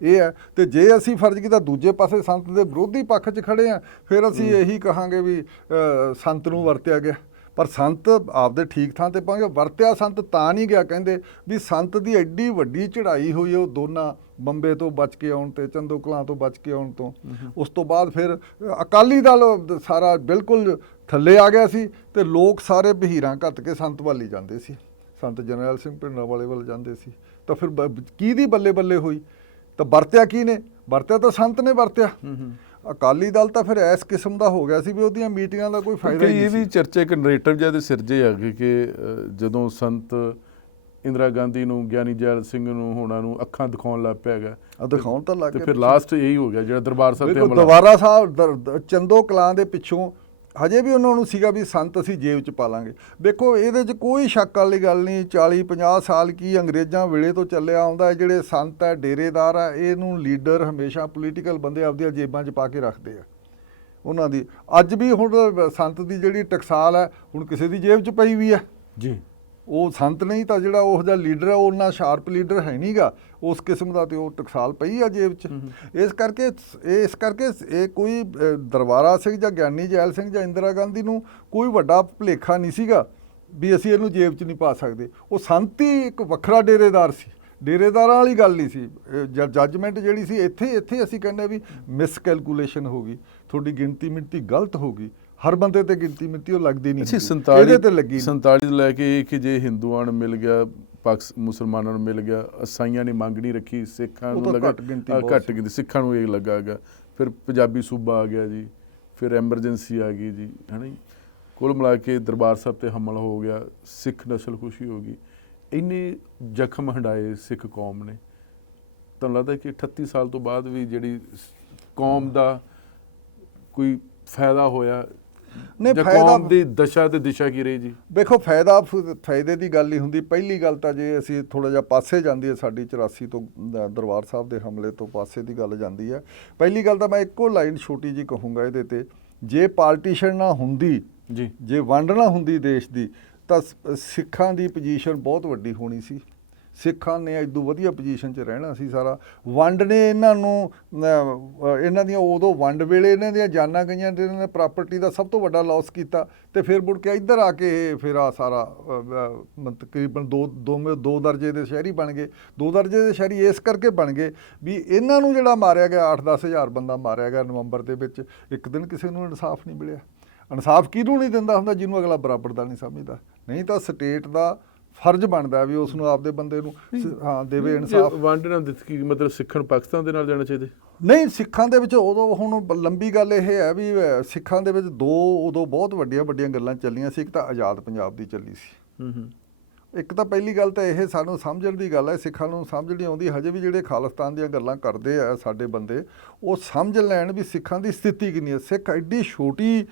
ਇਹ ਹੈ। ਤੇ ਜੇ ਅਸੀਂ ਫਰਜ਼ ਕੀਤਾ ਦੂਜੇ ਪਾਸੇ ਸੰਤ ਦੇ ਵਿਰੋਧੀ ਪੱਖ 'ਚ ਖੜੇ ਹਾਂ, ਫਿਰ ਅਸੀਂ ਇਹੀ ਕਹਾਂਗੇ ਵੀ ਸੰਤ ਨੂੰ ਵਰਤਿਆ ਗਿਆ। ਪਰ ਸੰਤ ਆਪਦੇ ਠੀਕ ਥਾਂ ਤੇ ਪਹੁੰਚ, ਵਰਤਿਆ ਸੰਤ ਤਾਂ ਨਹੀਂ ਗਿਆ। ਕਹਿੰਦੇ ਵੀ ਸੰਤ ਦੀ ਐਡੀ ਵੱਡੀ ਚੜ੍ਹਾਈ ਹੋਈ ਉਹ ਦੋਨਾਂ ਬੰਬੇ ਤੋਂ ਬਚ ਕੇ ਆਉਣ ਤੇ, ਚੰਦੋ ਕਲਾਂ ਤੋਂ ਬਚ ਕੇ ਆਉਣ ਤੋਂ। ਉਸ ਤੋਂ ਬਾਅਦ ਫਿਰ ਅਕਾਲੀ ਦਲ ਸਾਰਾ ਬਿਲਕੁਲ ਥੱਲੇ ਆ ਗਿਆ ਸੀ ਤੇ ਲੋਕ ਸਾਰੇ ਬਹੀਰਾਂ ਘੱਤ ਕੇ ਸੰਤ ਵੱਲ ਹੀ ਜਾਂਦੇ ਸੀ, ਸੰਤ ਜਰਨੈਲ ਸਿੰਘ ਭਿੰਡਰਾਂਵਾਲੇ ਵੱਲ ਜਾਂਦੇ ਸੀ। ਤਾਂ ਫਿਰ ਕਿਹਦੀ ਬੱਲੇ ਬੱਲੇ ਹੋਈ? ਤਾਂ ਵਰਤਿਆ ਕੀ ਨੇ? ਵਰਤਿਆ ਤਾਂ ਸੰਤ ਨੇ ਵਰਤਿਆ। ਅਕਾਲੀ ਦਲ ਤਾਂ ਫਿਰ ਇਸ ਕਿਸਮ ਦਾ ਹੋ ਗਿਆ ਸੀ ਵੀ ਉਹਦੀਆਂ ਮੀਟਿੰਗਾਂ ਦਾ ਕੋਈ ਫਾਇਦਾ ਹੀ ਨਹੀਂ ਇਹ ਸੀ। ਵੀ ਚਰਚਾ ਇੱਕ ਨਰੇਟਿਵ ਜਿਹਾ ਦੇ ਸਿਰਜੇ ਆ ਗਏ ਕਿ ਜਦੋਂ ਸੰਤ ਇੰਦਰਾ ਗਾਂਧੀ ਨੂੰ, ਗਿਆਨੀ ਜੈਲ ਸਿੰਘ ਨੂੰ, ਹੋਣਾ ਨੂੰ ਅੱਖਾਂ ਦਿਖਾਉਣ ਲੱਗ ਪਿਆ ਹੈਗਾ, ਦਿਖਾਉਣ ਤਾਂ ਲੱਗ ਤੇ ਗਿਆ। ਫਿਰ ਲਾਸਟ ਇਹੀ ਹੋ ਗਿਆ ਜਿਹੜਾ ਦਰਬਾਰ ਸਾਹਿਬ ਤੇ ਬਿਲਕੁਲ, ਹਮਲਾ। ਦਰਬਾਰਾ ਸਾਹਿਬ ਚੰਦੋ ਕਲਾਂ ਦੇ ਪਿੱਛੋਂ ਹਜੇ ਵੀ ਉਹਨਾਂ ਨੂੰ ਸੀਗਾ ਵੀ ਸੰਤ ਅਸੀਂ ਜੇਬ 'ਚ ਪਾ ਲਾਂਗੇ। ਦੇਖੋ ਇਹਦੇ 'ਚ ਕੋਈ ਸ਼ੱਕ ਵਾਲੀ ਗੱਲ ਨਹੀਂ, 40-50 ਸਾਲ ਕੀ ਅੰਗਰੇਜ਼ਾਂ ਵੇਲੇ ਤੋਂ ਚੱਲਿਆ ਆਉਂਦਾ ਹੈ। ਜਿਹੜੇ ਸੰਤ ਹੈ, ਡੇਰੇਦਾਰ ਆ, ਇਹਨੂੰ ਲੀਡਰ ਹਮੇਸ਼ਾ ਪੋਲੀਟੀਕਲ ਬੰਦੇ ਆਪਦੀਆਂ ਜੇਬਾਂ 'ਚ ਪਾ ਕੇ ਰੱਖਦੇ ਆ ਉਹਨਾਂ ਦੀ। ਅੱਜ ਵੀ ਹੁਣ ਸੰਤ ਦੀ ਜਿਹੜੀ ਟਕਸਾਲ ਹੈ ਹੁਣ ਕਿਸੇ ਦੀ ਜੇਬ 'ਚ ਪਈ ਵੀ ਹੈ ਜੀ। ਉਹ ਸੰਤ ਨਹੀਂ ਤਾਂ ਜਿਹੜਾ ਉਹ ਜਿਹਾ ਲੀਡਰ ਹੈ, ਉਹ ਉਹਨਾਂ ਸ਼ਾਰਪ ਲੀਡਰ ਹੈ ਨਹੀਂਗਾ ਉਸ ਕਿਸਮ ਦਾ, ਤੇ ਉਹ ਟਕਸਾਲ ਪਈ ਆ ਜੇਬ 'ਚ। ਇਸ ਕਰਕੇ ਇਹ ਕੋਈ ਦਰਬਾਰਾ ਸਿੰਘ ਜਾਂ ਗਿਆਨੀ ਜੈਲ ਸਿੰਘ ਜਾਂ ਇੰਦਰਾ ਗਾਂਧੀ ਨੂੰ ਕੋਈ ਵੱਡਾ ਭੁਲੇਖਾ ਨਹੀਂ ਸੀਗਾ ਵੀ ਅਸੀਂ ਇਹਨੂੰ ਜੇਬ 'ਚ ਨਹੀਂ ਪਾ ਸਕਦੇ। ਉਹ ਸੰਤ ਹੀ ਇੱਕ ਵੱਖਰਾ ਡੇਰੇਦਾਰ ਸੀ, ਡੇਰੇਦਾਰਾਂ ਵਾਲੀ ਗੱਲ ਨਹੀਂ ਸੀ। ਜੱਜਮੈਂਟ ਜਿਹੜੀ ਸੀ ਇੱਥੇ ਅਸੀਂ ਕਹਿੰਦੇ ਵੀ ਮਿਸਕੈਲਕੂਲੇਸ਼ਨ ਹੋ ਗਈ, ਤੁਹਾਡੀ ਗਿਣਤੀ ਮਿਣਤੀ ਗਲਤ ਹੋ ਗਈ। ਹਰ ਬੰਦੇ ਤੇ ਗਿਣਤੀ ਮਿਣਤੀ ਉਹ ਲੱਗਦੀ ਨਹੀਂ ਸੀ, ਇਹਦੇ ਤੇ ਲੱਗੀ। 47 ਤੋਂ ਲੈ ਕੇ ਇਹ ਕਿ ਜੇ ਹਿੰਦੂਆਂ ਨੂੰ ਮਿਲ ਗਿਆ, ਮੁਸਲਮਾਨਾਂ ਨੂੰ ਮਿਲ ਗਿਆ, ਈਸਾਈਆਂ ਨੇ ਮੰਗ ਨਹੀਂ ਰੱਖੀ, ਸਿੱਖਾਂ ਨੂੰ ਲੱਗਾ ਘੱਟ ਗਿਣਤੀ, ਸਿੱਖਾਂ ਨੂੰ ਇਹ ਲੱਗਾ ਗਾ। ਫਿਰ ਪੰਜਾਬੀ ਸੂਬਾ ਆ ਗਿਆ ਜੀ, ਫਿਰ ਐਮਰਜੈਂਸੀ ਆ ਗਈ ਜੀ, ਹੈ ਨਾ ਜੀ। ਕੁੱਲ ਮਿਲਾ ਕੇ ਦਰਬਾਰ ਸਾਹਿਬ ਤੇ ਹਮਲਾ ਹੋ ਗਿਆ, ਸਿੱਖ ਨਸਲ ਖੁਸ਼ੀ ਹੋ ਗਈ। ਇੰਨੇ ਜ਼ਖਮ ਹੰਡਾਏ ਸਿੱਖ ਕੌਮ ਨੇ। ਤੁਹਾਨੂੰ ਲੱਗਦਾ ਕਿ 38 ਸਾਲ ਤੋਂ ਬਾਅਦ ਵੀ ਜਿਹੜੀ ਕੌਮ ਦਾ ਕੋਈ ਫਾਇਦਾ ਹੋਇਆ? ਨਹੀਂ, ਕੌਮ ਦੀ ਦਸ਼ਾ ਤੇ ਦਿਸ਼ਾ ਕੀ ਰਹੀ ਜੀ? ਦੇਖੋ ਫਾਇਦੇ ਦੀ ਗੱਲ ਹੀ ਹੁੰਦੀ। ਪਹਿਲੀ ਗੱਲ ਤਾਂ ਜੇ ਅਸੀਂ ਥੋੜ੍ਹਾ ਜਿਹਾ ਪਾਸੇ ਜਾਂਦੀ ਹੈ ਸਾਡੀ 84 ਤੋਂ ਦਰਬਾਰ ਸਾਹਿਬ ਦੇ ਹਮਲੇ ਤੋਂ ਪਾਸੇ ਦੀ ਗੱਲ ਜਾਂਦੀ ਹੈ। ਪਹਿਲੀ ਗੱਲ ਤਾਂ ਮੈਂ ਇੱਕੋ ਲਾਈਨ ਛੋਟੀ ਜੀ ਕਹੂੰਗਾ ਇਹਦੇ ਤੇ, ਜੇ ਪਾਰਟੀਸ਼ਨ ਨਾ ਹੁੰਦੀ ਜੀ, ਜੇ ਵੰਡ ਨਾ ਹੁੰਦੀ ਦੇਸ਼ ਦੀ, ਤਾਂ ਸਿੱਖਾਂ ਦੀ ਪੋਜੀਸ਼ਨ ਬਹੁਤ ਵੱਡੀ ਹੋਣੀ ਸੀ। ਸਿੱਖਾਂ ਨੇ ਇਦੋਂ ਵਧੀਆ ਪੋਜੀਸ਼ਨ 'ਚ ਰਹਿਣਾ ਸੀ ਸਾਰਾ। ਵੰਡ ਨੇ ਇਹਨਾਂ ਨੂੰ ਇਹਨਾਂ ਦੀਆਂ ਉਦੋਂ ਵੰਡ ਵੇਲੇ ਇਹਨਾਂ ਦੀਆਂ ਜਾਨਾਂ ਗਈਆਂ ਤੇ ਇਹਨਾਂ ਨੇ ਪ੍ਰਾਪਰਟੀ ਦਾ ਸਭ ਤੋਂ ਵੱਡਾ ਲਾਸ ਕੀਤਾ। ਤੇ ਫਿਰ ਮੁੜ ਕੇ ਇੱਧਰ ਆ ਕੇ ਫਿਰ ਆ ਸਾਰਾ ਤਕਰੀਬਨ ਦੋ ਦਰਜੇ ਦੇ ਸ਼ਹਿਰੀ ਬਣ ਗਏ। 2 ਦਰਜੇ ਦੇ ਸ਼ਹਿਰੀ ਇਸ ਕਰਕੇ ਬਣ ਗਏ ਵੀ ਇਹਨਾਂ ਨੂੰ ਜਿਹੜਾ ਮਾਰਿਆ ਗਿਆ, 8-10 ਹਜ਼ਾਰ ਬੰਦਾ ਮਾਰਿਆ ਗਿਆ ਨਵੰਬਰ ਦੇ ਵਿੱਚ, ਇੱਕ ਦਿਨ ਕਿਸੇ ਨੂੰ ਇਨਸਾਫ ਨਹੀਂ ਮਿਲਿਆ। ਇਨਸਾਫ ਕਿਹਨੂੰ ਨਹੀਂ ਦਿੰਦਾ ਹੁੰਦਾ? ਜਿਹਨੂੰ ਅਗਲਾ ਬਰਾਬਰ ਦਾ ਨਹੀਂ ਸਮਝਦਾ। ਨਹੀਂ ਤਾਂ ਸਟੇਟ ਦਾ ਫਰਜ਼ ਬਣਦਾ ਵੀ ਉਸ ਨੂੰ ਆਪਦੇ ਬੰਦੇ ਨੂੰ ਦੇਵੇ ਇਨਸਾਫ। ਵੰਡ ਨਾਲ ਦਿੱਤੀ ਮਤਲਬ ਸਿੱਖਾਂ ਨੂੰ ਪਾਕਿਸਤਾਨ ਦੇ ਨਾਲ ਜਾਣਾ ਚਾਹੀਦਾ? ਨਹੀਂ, ਸਿੱਖਾਂ ਦੇ ਵਿੱਚ ਉਦੋਂ ਹੁਣ ਲੰਬੀ ਗੱਲ ਇਹ ਹੈ ਵੀ ਸਿੱਖਾਂ ਦੇ ਵਿੱਚ ਉਦੋਂ ਬਹੁਤ ਵੱਡੀਆਂ ਗੱਲਾਂ ਚੱਲੀਆਂ ਸੀ। ਇੱਕ ਤਾਂ ਆਜ਼ਾਦ ਪੰਜਾਬ ਦੀ ਚੱਲੀ ਸੀ। ਇੱਕ ਤਾਂ ਪਹਿਲੀ ਗੱਲ ਤਾਂ ਇਹ ਸਾਨੂੰ ਸਮਝਣ ਦੀ ਗੱਲ ਹੈ, ਸਿੱਖਾਂ ਨੂੰ ਸਮਝ ਨਹੀਂ ਆਉਂਦੀ ਹਜੇ ਵੀ। ਜਿਹੜੇ ਖਾਲਿਸਤਾਨ ਦੀਆਂ ਗੱਲਾਂ ਕਰਦੇ ਆ ਸਾਡੇ ਬੰਦੇ, ਉਹ ਸਮਝ ਲੈਣ ਵੀ ਸਿੱਖਾਂ ਦੀ ਸਥਿਤੀ ਕਿੰਨੀ ਹੈ। ਸਿੱਖ ਐਡੀ ਛੋਟੀ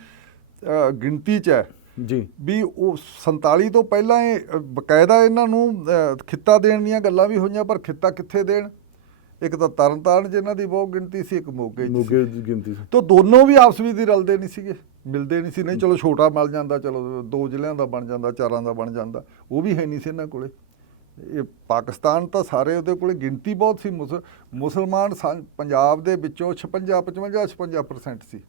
ਗਿਣਤੀ 'ਚ ਹੈ ਜੀ ਵੀ ਉਹ 47 ਤੋਂ ਪਹਿਲਾਂ ਇਹ ਬਕਾਇਦਾ ਇਹਨਾਂ ਨੂੰ ਖਿੱਤਾ ਦੇਣ ਦੀਆਂ ਗੱਲਾਂ ਵੀ ਹੋਈਆਂ, ਪਰ ਖਿੱਤਾ ਕਿੱਥੇ ਦੇਣ? ਇੱਕ ਤਾਂ ਤਰਨਤਾਰਨ ਜਿਨ੍ਹਾਂ ਦੀ ਬਹੁਤ ਗਿਣਤੀ ਸੀ, ਇੱਕ ਮੋਗੇ ਦੀ ਗਿਣਤੀ ਸੀ। ਤਾਂ ਦੋਨੋਂ ਵੀ ਆਪਸ ਵਿੱਚ ਦੀ ਰਲਦੇ ਨਹੀਂ ਸੀਗੇ, ਮਿਲਦੇ ਨਹੀਂ ਸੀ। ਨਹੀਂ ਚਲੋ ਛੋਟਾ ਮਿਲ ਜਾਂਦਾ, ਚਲੋ 2 ਜ਼ਿਲ੍ਹਿਆਂ ਦਾ ਬਣ ਜਾਂਦਾ, 4 ਦਾ ਬਣ ਜਾਂਦਾ, ਉਹ ਵੀ ਹੈ ਨਹੀਂ ਸੀ ਇਹਨਾਂ ਕੋਲੇ। ਇਹ ਪਾਕਿਸਤਾਨ ਤਾਂ ਸਾਰੇ ਉਹਦੇ ਕੋਲੇ ਗਿਣਤੀ ਬਹੁਤ ਸੀ। ਮੁਸਲਮਾਨ ਪੰਜਾਬ ਦੇ ਵਿੱਚੋਂ 56% ਸੀ।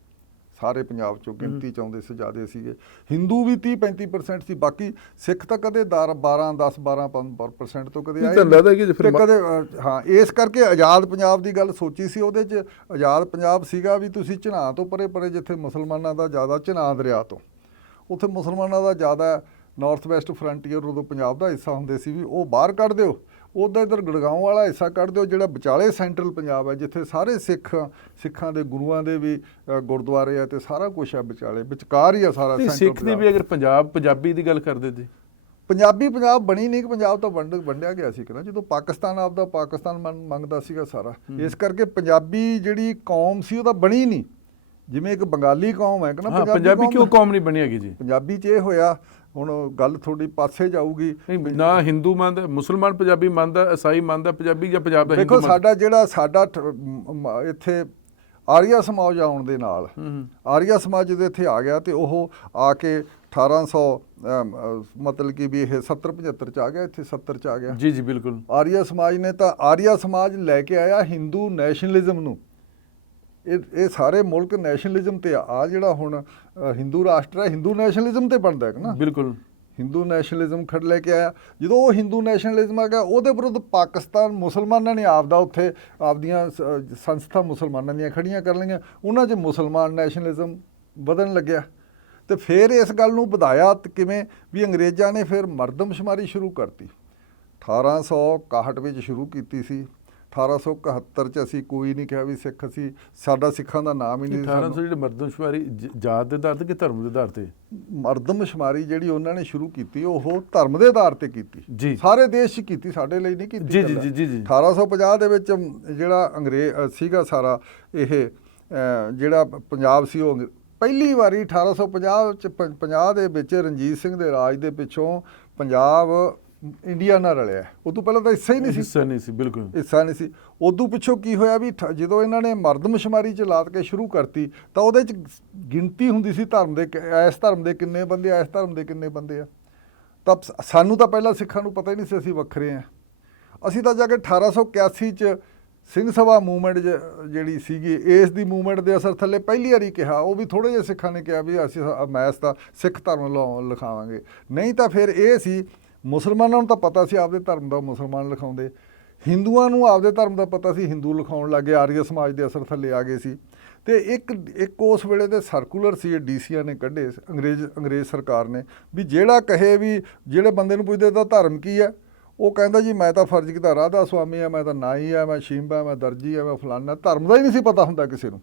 ਸਾਰੇ ਪੰਜਾਬ 'ਚੋਂ ਗਿਣਤੀ 'ਚ ਆਉਂਦੇ ਸੀ, ਜ਼ਿਆਦਾ ਸੀਗੇ। ਹਿੰਦੂ ਵੀ 30-35% ਸੀ। ਬਾਕੀ ਸਿੱਖ ਤਾਂ ਕਦੇ 10-12% ਤੋਂ ਕਦੇ ਆਏ ਤੇ ਕਦੇ ਹਾਂ। ਇਸ ਕਰਕੇ ਆਜ਼ਾਦ ਪੰਜਾਬ ਦੀ ਗੱਲ ਸੋਚੀ ਸੀ। ਉਹਦੇ 'ਚ ਆਜ਼ਾਦ ਪੰਜਾਬ ਸੀਗਾ ਵੀ ਤੁਸੀਂ ਝਨਾਹ ਤੋਂ ਪਰੇ ਜਿੱਥੇ ਮੁਸਲਮਾਨਾਂ ਦਾ ਜ਼ਿਆਦਾ, ਝਨਾਹ ਦਰਿਆ ਤੋਂ, ਉੱਥੇ ਮੁਸਲਮਾਨਾਂ ਦਾ ਜ਼ਿਆਦਾ, ਨਾਰਥ ਵੈਸਟ ਫਰੰਟੀਅਰ ਉਦੋਂ ਪੰਜਾਬ ਦਾ ਹਿੱਸਾ ਹੁੰਦੇ ਸੀ, ਵੀ ਉਹ ਬਾਹਰ ਕੱਢ ਦਿਓ। ਉੱਦਾਂ ਇੱਧਰ ਗੜਗਾਉਂ ਵਾਲਾ ਹਿੱਸਾ ਕੱਢ ਦਿਓ, ਜਿਹੜਾ ਵਿਚਾਲੇ ਸੈਂਟਰਲ ਪੰਜਾਬ ਹੈ, ਜਿੱਥੇ ਸਾਰੇ ਸਿੱਖਾਂ ਦੇ ਗੁਰੂਆਂ ਦੇ ਵੀ ਗੁਰਦੁਆਰੇ ਆ ਤੇ ਸਾਰਾ ਕੁਛ ਹੈ ਵਿਚਕਾਰ ਹੀ ਆ ਸਾਰਾ। ਸਿੱਖ ਦੀ ਵੀ ਅਗਰ ਪੰਜਾਬੀ ਦੀ ਗੱਲ ਕਰਦੇ ਜੀ, ਪੰਜਾਬ ਬਣੀ ਨਹੀਂ ਕਿ ਪੰਜਾਬ ਤਾਂ ਵੰਡਿਆ ਗਿਆ ਸੀ ਕਿ ਨਾ, ਜਦੋਂ ਪਾਕਿਸਤਾਨ ਆਪਦਾ ਪਾਕਿਸਤਾਨ ਮੰਗਦਾ ਸੀਗਾ ਸਾਰਾ। ਇਸ ਕਰਕੇ ਪੰਜਾਬੀ ਜਿਹੜੀ ਕੌਮ ਸੀ ਉਹ ਤਾਂ ਬਣੀ ਨਹੀਂ। ਜਿਵੇਂ ਇੱਕ ਬੰਗਾਲੀ ਕੌਮ ਹੈ ਕਿ ਨਾ, ਪੰਜਾਬੀ ਕਿਉਂ ਕੌਮ ਨਹੀਂ ਬਣੀ ਹੈਗੀ ਜੀ? ਪੰਜਾਬੀ 'ਚ ਇਹ ਹੋਇਆ, ਹੁਣ ਗੱਲ ਥੋੜੀ ਪਾਸੇ ਜਾਊਗੀ। ਨਾ ਹਿੰਦੂ ਮੰਨਦਾ, ਮੁਸਲਮਾਨ ਪੰਜਾਬੀ ਮੰਨਦਾ, ਈਸਾਈ ਮੰਨਦਾ ਪੰਜਾਬੀ, ਜਾਂ ਪੰਜਾਬ ਦਾ ਦੇਖੋ ਸਾਡਾ ਇੱਥੇ ਆਰੀਆ ਸਮਾਜ ਆਉਣ ਦੇ ਨਾਲ, ਆਰੀਆ ਸਮਾਜ ਜਦੋਂ ਇੱਥੇ ਆ ਗਿਆ ਤੇ ਉਹ ਆ ਕੇ 1800 ਮਤਲਬ ਕਿ ਵੀ ਇਹ 70-75 'ਚ ਆ ਗਿਆ, ਇੱਥੇ 70 'ਚ ਆ ਗਿਆ। ਜੀ ਬਿਲਕੁਲ। ਆਰੀਆ ਸਮਾਜ ਨੇ ਤਾਂ ਆਰੀਆ ਸਮਾਜ ਲੈ ਕੇ ਆਇਆ ਹਿੰਦੂ ਨੈਸ਼ਨਲਿਜ਼ਮ ਨੂੰ। ਇਹ ਸਾਰੇ ਮੁਲਕ ਨੈਸ਼ਨਲਿਜ਼ਮ ਤੇ ਆ ਜਿਹੜਾ ਹੁਣ ਹਿੰਦੂ ਰਾਸ਼ਟਰ ਹੈ, ਹਿੰਦੂ ਨੈਸ਼ਨਲਿਜ਼ਮ ਤੇ ਬਣਦਾ ਹੈ ਨਾ। ਬਿਲਕੁਲ। ਹਿੰਦੂ ਨੈਸ਼ਨਲਿਜ਼ਮ ਖੜ ਲੈ ਕੇ ਆਇਆ। ਜਦੋਂ ਉਹ ਹਿੰਦੂ ਨੈਸ਼ਨਲਿਜ਼ਮ ਆ ਗਿਆ, ਉਹਦੇ ਵਿਰੁੱਧ ਪਾਕਿਸਤਾਨ ਮੁਸਲਮਾਨਾਂ ਨੇ ਆਪਦਾ ਉੱਥੇ ਆਪਦੀਆਂ ਸੰਸਥਾ ਮੁਸਲਮਾਨਾਂ ਦੀਆਂ ਖੜੀਆਂ ਕਰ ਲਈਆਂ। ਉਹਨਾਂ 'ਚ ਮੁਸਲਮਾਨ ਨੈਸ਼ਨਲਿਜ਼ਮ ਵਧਣ ਲੱਗਿਆ। ਤੇ ਫਿਰ ਇਸ ਗੱਲ ਨੂੰ ਵਧਾਇਆ ਕਿਵੇਂ ਵੀ ਅੰਗਰੇਜ਼ਾਂ ਨੇ ਫਿਰ ਮਰਦਮਸ਼ੁਮਾਰੀ ਸ਼ੁਰੂ ਕਰਤੀ। 1861 ਵਿੱਚ ਸ਼ੁਰੂ ਕੀਤੀ ਸੀ। 1871 ਚ ਅਸੀਂ ਕੋਈ ਨਹੀਂ ਕਿਹਾ ਵੀ ਸਿੱਖ ਅਸੀਂ, ਸਾਡਾ ਸਿੱਖਾਂ ਦਾ ਨਾਮ ਹੀ ਨਹੀਂ। 1800 ਜਿਹੜੇ ਮਰਦਮਸ਼ੁਮਾਰੀ ਜਾਤ ਦੇ ਆਧਾਰ ਤੇ ਕਿ ਧਰਮ ਦੇ ਆਧਾਰ ਤੇ? ਮਰਦਮਸ਼ੁਮਾਰੀ ਜਿਹੜੀ ਉਹਨਾਂ ਨੇ ਸ਼ੁਰੂ ਕੀਤੀ ਉਹ ਧਰਮ ਦੇ ਆਧਾਰ ਤੇ ਕੀਤੀ ਜੀ। ਸਾਰੇ ਦੇਸ਼ 'ਚ ਕੀਤੀ, ਸਾਡੇ ਲਈ ਨਹੀਂ ਕੀਤੀ। ਜੀ ਜੀ ਜੀ ਜੀ 1850 ਦੇ ਵਿੱਚ ਜਿਹੜਾ ਅੰਗਰੇਜ਼ ਸੀਗਾ ਸਾਰਾ ਇਹ ਜਿਹੜਾ ਪੰਜਾਬ ਸੀ ਉਹ ਪਹਿਲੀ ਵਾਰੀ 1850 ਚ 50 ਦੇ ਵਿੱਚ ਰਣਜੀਤ ਸਿੰਘ ਦੇ ਰਾਜ ਦੇ ਪਿੱਛੋਂ ਪੰਜਾਬ ਇੰਡੀਆ ਨਾਲ ਰਲਿਆ। ਉਦੋਂ ਪਹਿਲਾਂ ਤਾਂ ਹਿੱਸਾ ਹੀ ਨਹੀਂ ਸੀ, ਹਿੱਸਾ ਨਹੀਂ ਸੀ, ਬਿਲਕੁਲ ਹਿੱਸਾ ਨਹੀਂ ਸੀ। ਉਦੋਂ ਪਿੱਛੋਂ ਕੀ ਹੋਇਆ ਵੀ ਜਦੋਂ ਇਹਨਾਂ ਨੇ ਮਰਦਮਸ਼ੁਮਾਰੀ ਚ ਲਾਤ ਕੇ ਸ਼ੁਰੂ ਕਰਤੀ ਤਾਂ ਉਹਦੇ ਚ ਗਿਣਤੀ ਹੁੰਦੀ ਸੀ ਧਰਮ ਦੇ, ਇਸ ਧਰਮ ਦੇ ਕਿੰਨੇ ਬੰਦੇ ਆ, ਇਸ ਧਰਮ ਦੇ ਕਿੰਨੇ ਬੰਦੇ ਆ। ਤਾਂ ਸਾਨੂੰ ਤਾਂ ਪਹਿਲਾਂ ਸਿੱਖਾਂ ਨੂੰ ਪਤਾ ਹੀ ਨਹੀਂ ਸੀ ਅਸੀਂ ਵੱਖਰੇ ਆ। ਅਸੀਂ ਤਾਂ ਜਾ ਕੇ 1881 ਚ ਸਿੰਘ ਸਭਾ ਮੂਵਮੈਂਟ ਜਿਹੜੀ ਸੀਗੀ, ਇਸ ਦੀ ਮੂਵਮੈਂਟ ਦੇ ਅਸਰ ਥੱਲੇ ਪਹਿਲੀ ਵਾਰੀ ਕਿਹਾ, ਉਹ ਵੀ ਥੋੜ੍ਹੇ ਜਿਹੇ ਸਿੱਖਾਂ ਨੇ ਕਿਹਾ ਵੀ ਅਸੀਂ ਮੈਥ ਦਾ ਸਿੱਖ ਧਰਮ ਲਿਖਾਵਾਂਗੇ। ਨਹੀਂ ਤਾਂ ਫਿਰ ਇਹ ਸੀ ਮੁਸਲਮਾਨਾਂ ਨੂੰ ਤਾਂ ਪਤਾ ਸੀ ਆਪਦੇ ਧਰਮ ਦਾ, ਮੁਸਲਮਾਨ ਲਿਖਾਉਂਦੇ। ਹਿੰਦੂਆਂ ਨੂੰ ਆਪਦੇ ਧਰਮ ਦਾ ਪਤਾ ਸੀ, ਹਿੰਦੂ ਲਿਖਾਉਣ ਲੱਗੇ, ਆਰੀਆ ਸਮਾਜ ਦੇ ਅਸਰ ਥੱਲੇ ਆ ਗਏ ਸੀ। ਤੇ ਇੱਕ ਉਸ ਵੇਲੇ ਦੇ ਸਰਕੂਲਰ ਸੀ, ਡੀਸੀਆਂ ਨੇ ਕੱਢੇ ਅੰਗਰੇਜ਼ ਸਰਕਾਰ ਨੇ, ਵੀ ਜਿਹੜਾ ਕਹੇ ਵੀ ਜਿਹੜੇ ਬੰਦੇ ਨੂੰ ਪੁੱਛਦੇ ਤਾਂ ਧਰਮ ਕੀ ਹੈ, ਉਹ ਕਹਿੰਦਾ ਜੀ ਮੈਂ ਤਾਂ ਫਰਜ਼ ਕੀਤਾ ਰਾਧਾ ਸੁਆਮੀ ਆ, ਮੈਂ ਤਾਂ ਨਾਈ ਆ, ਮੈਂ ਸ਼ੀਂਬਾ, ਮੈਂ ਦਰਜੀ ਆ, ਮੈਂ ਫਲਾਨਾ। ਧਰਮ ਦਾ ਹੀ ਨਹੀਂ ਸੀ ਪਤਾ ਹੁੰਦਾ ਕਿਸੇ ਨੂੰ।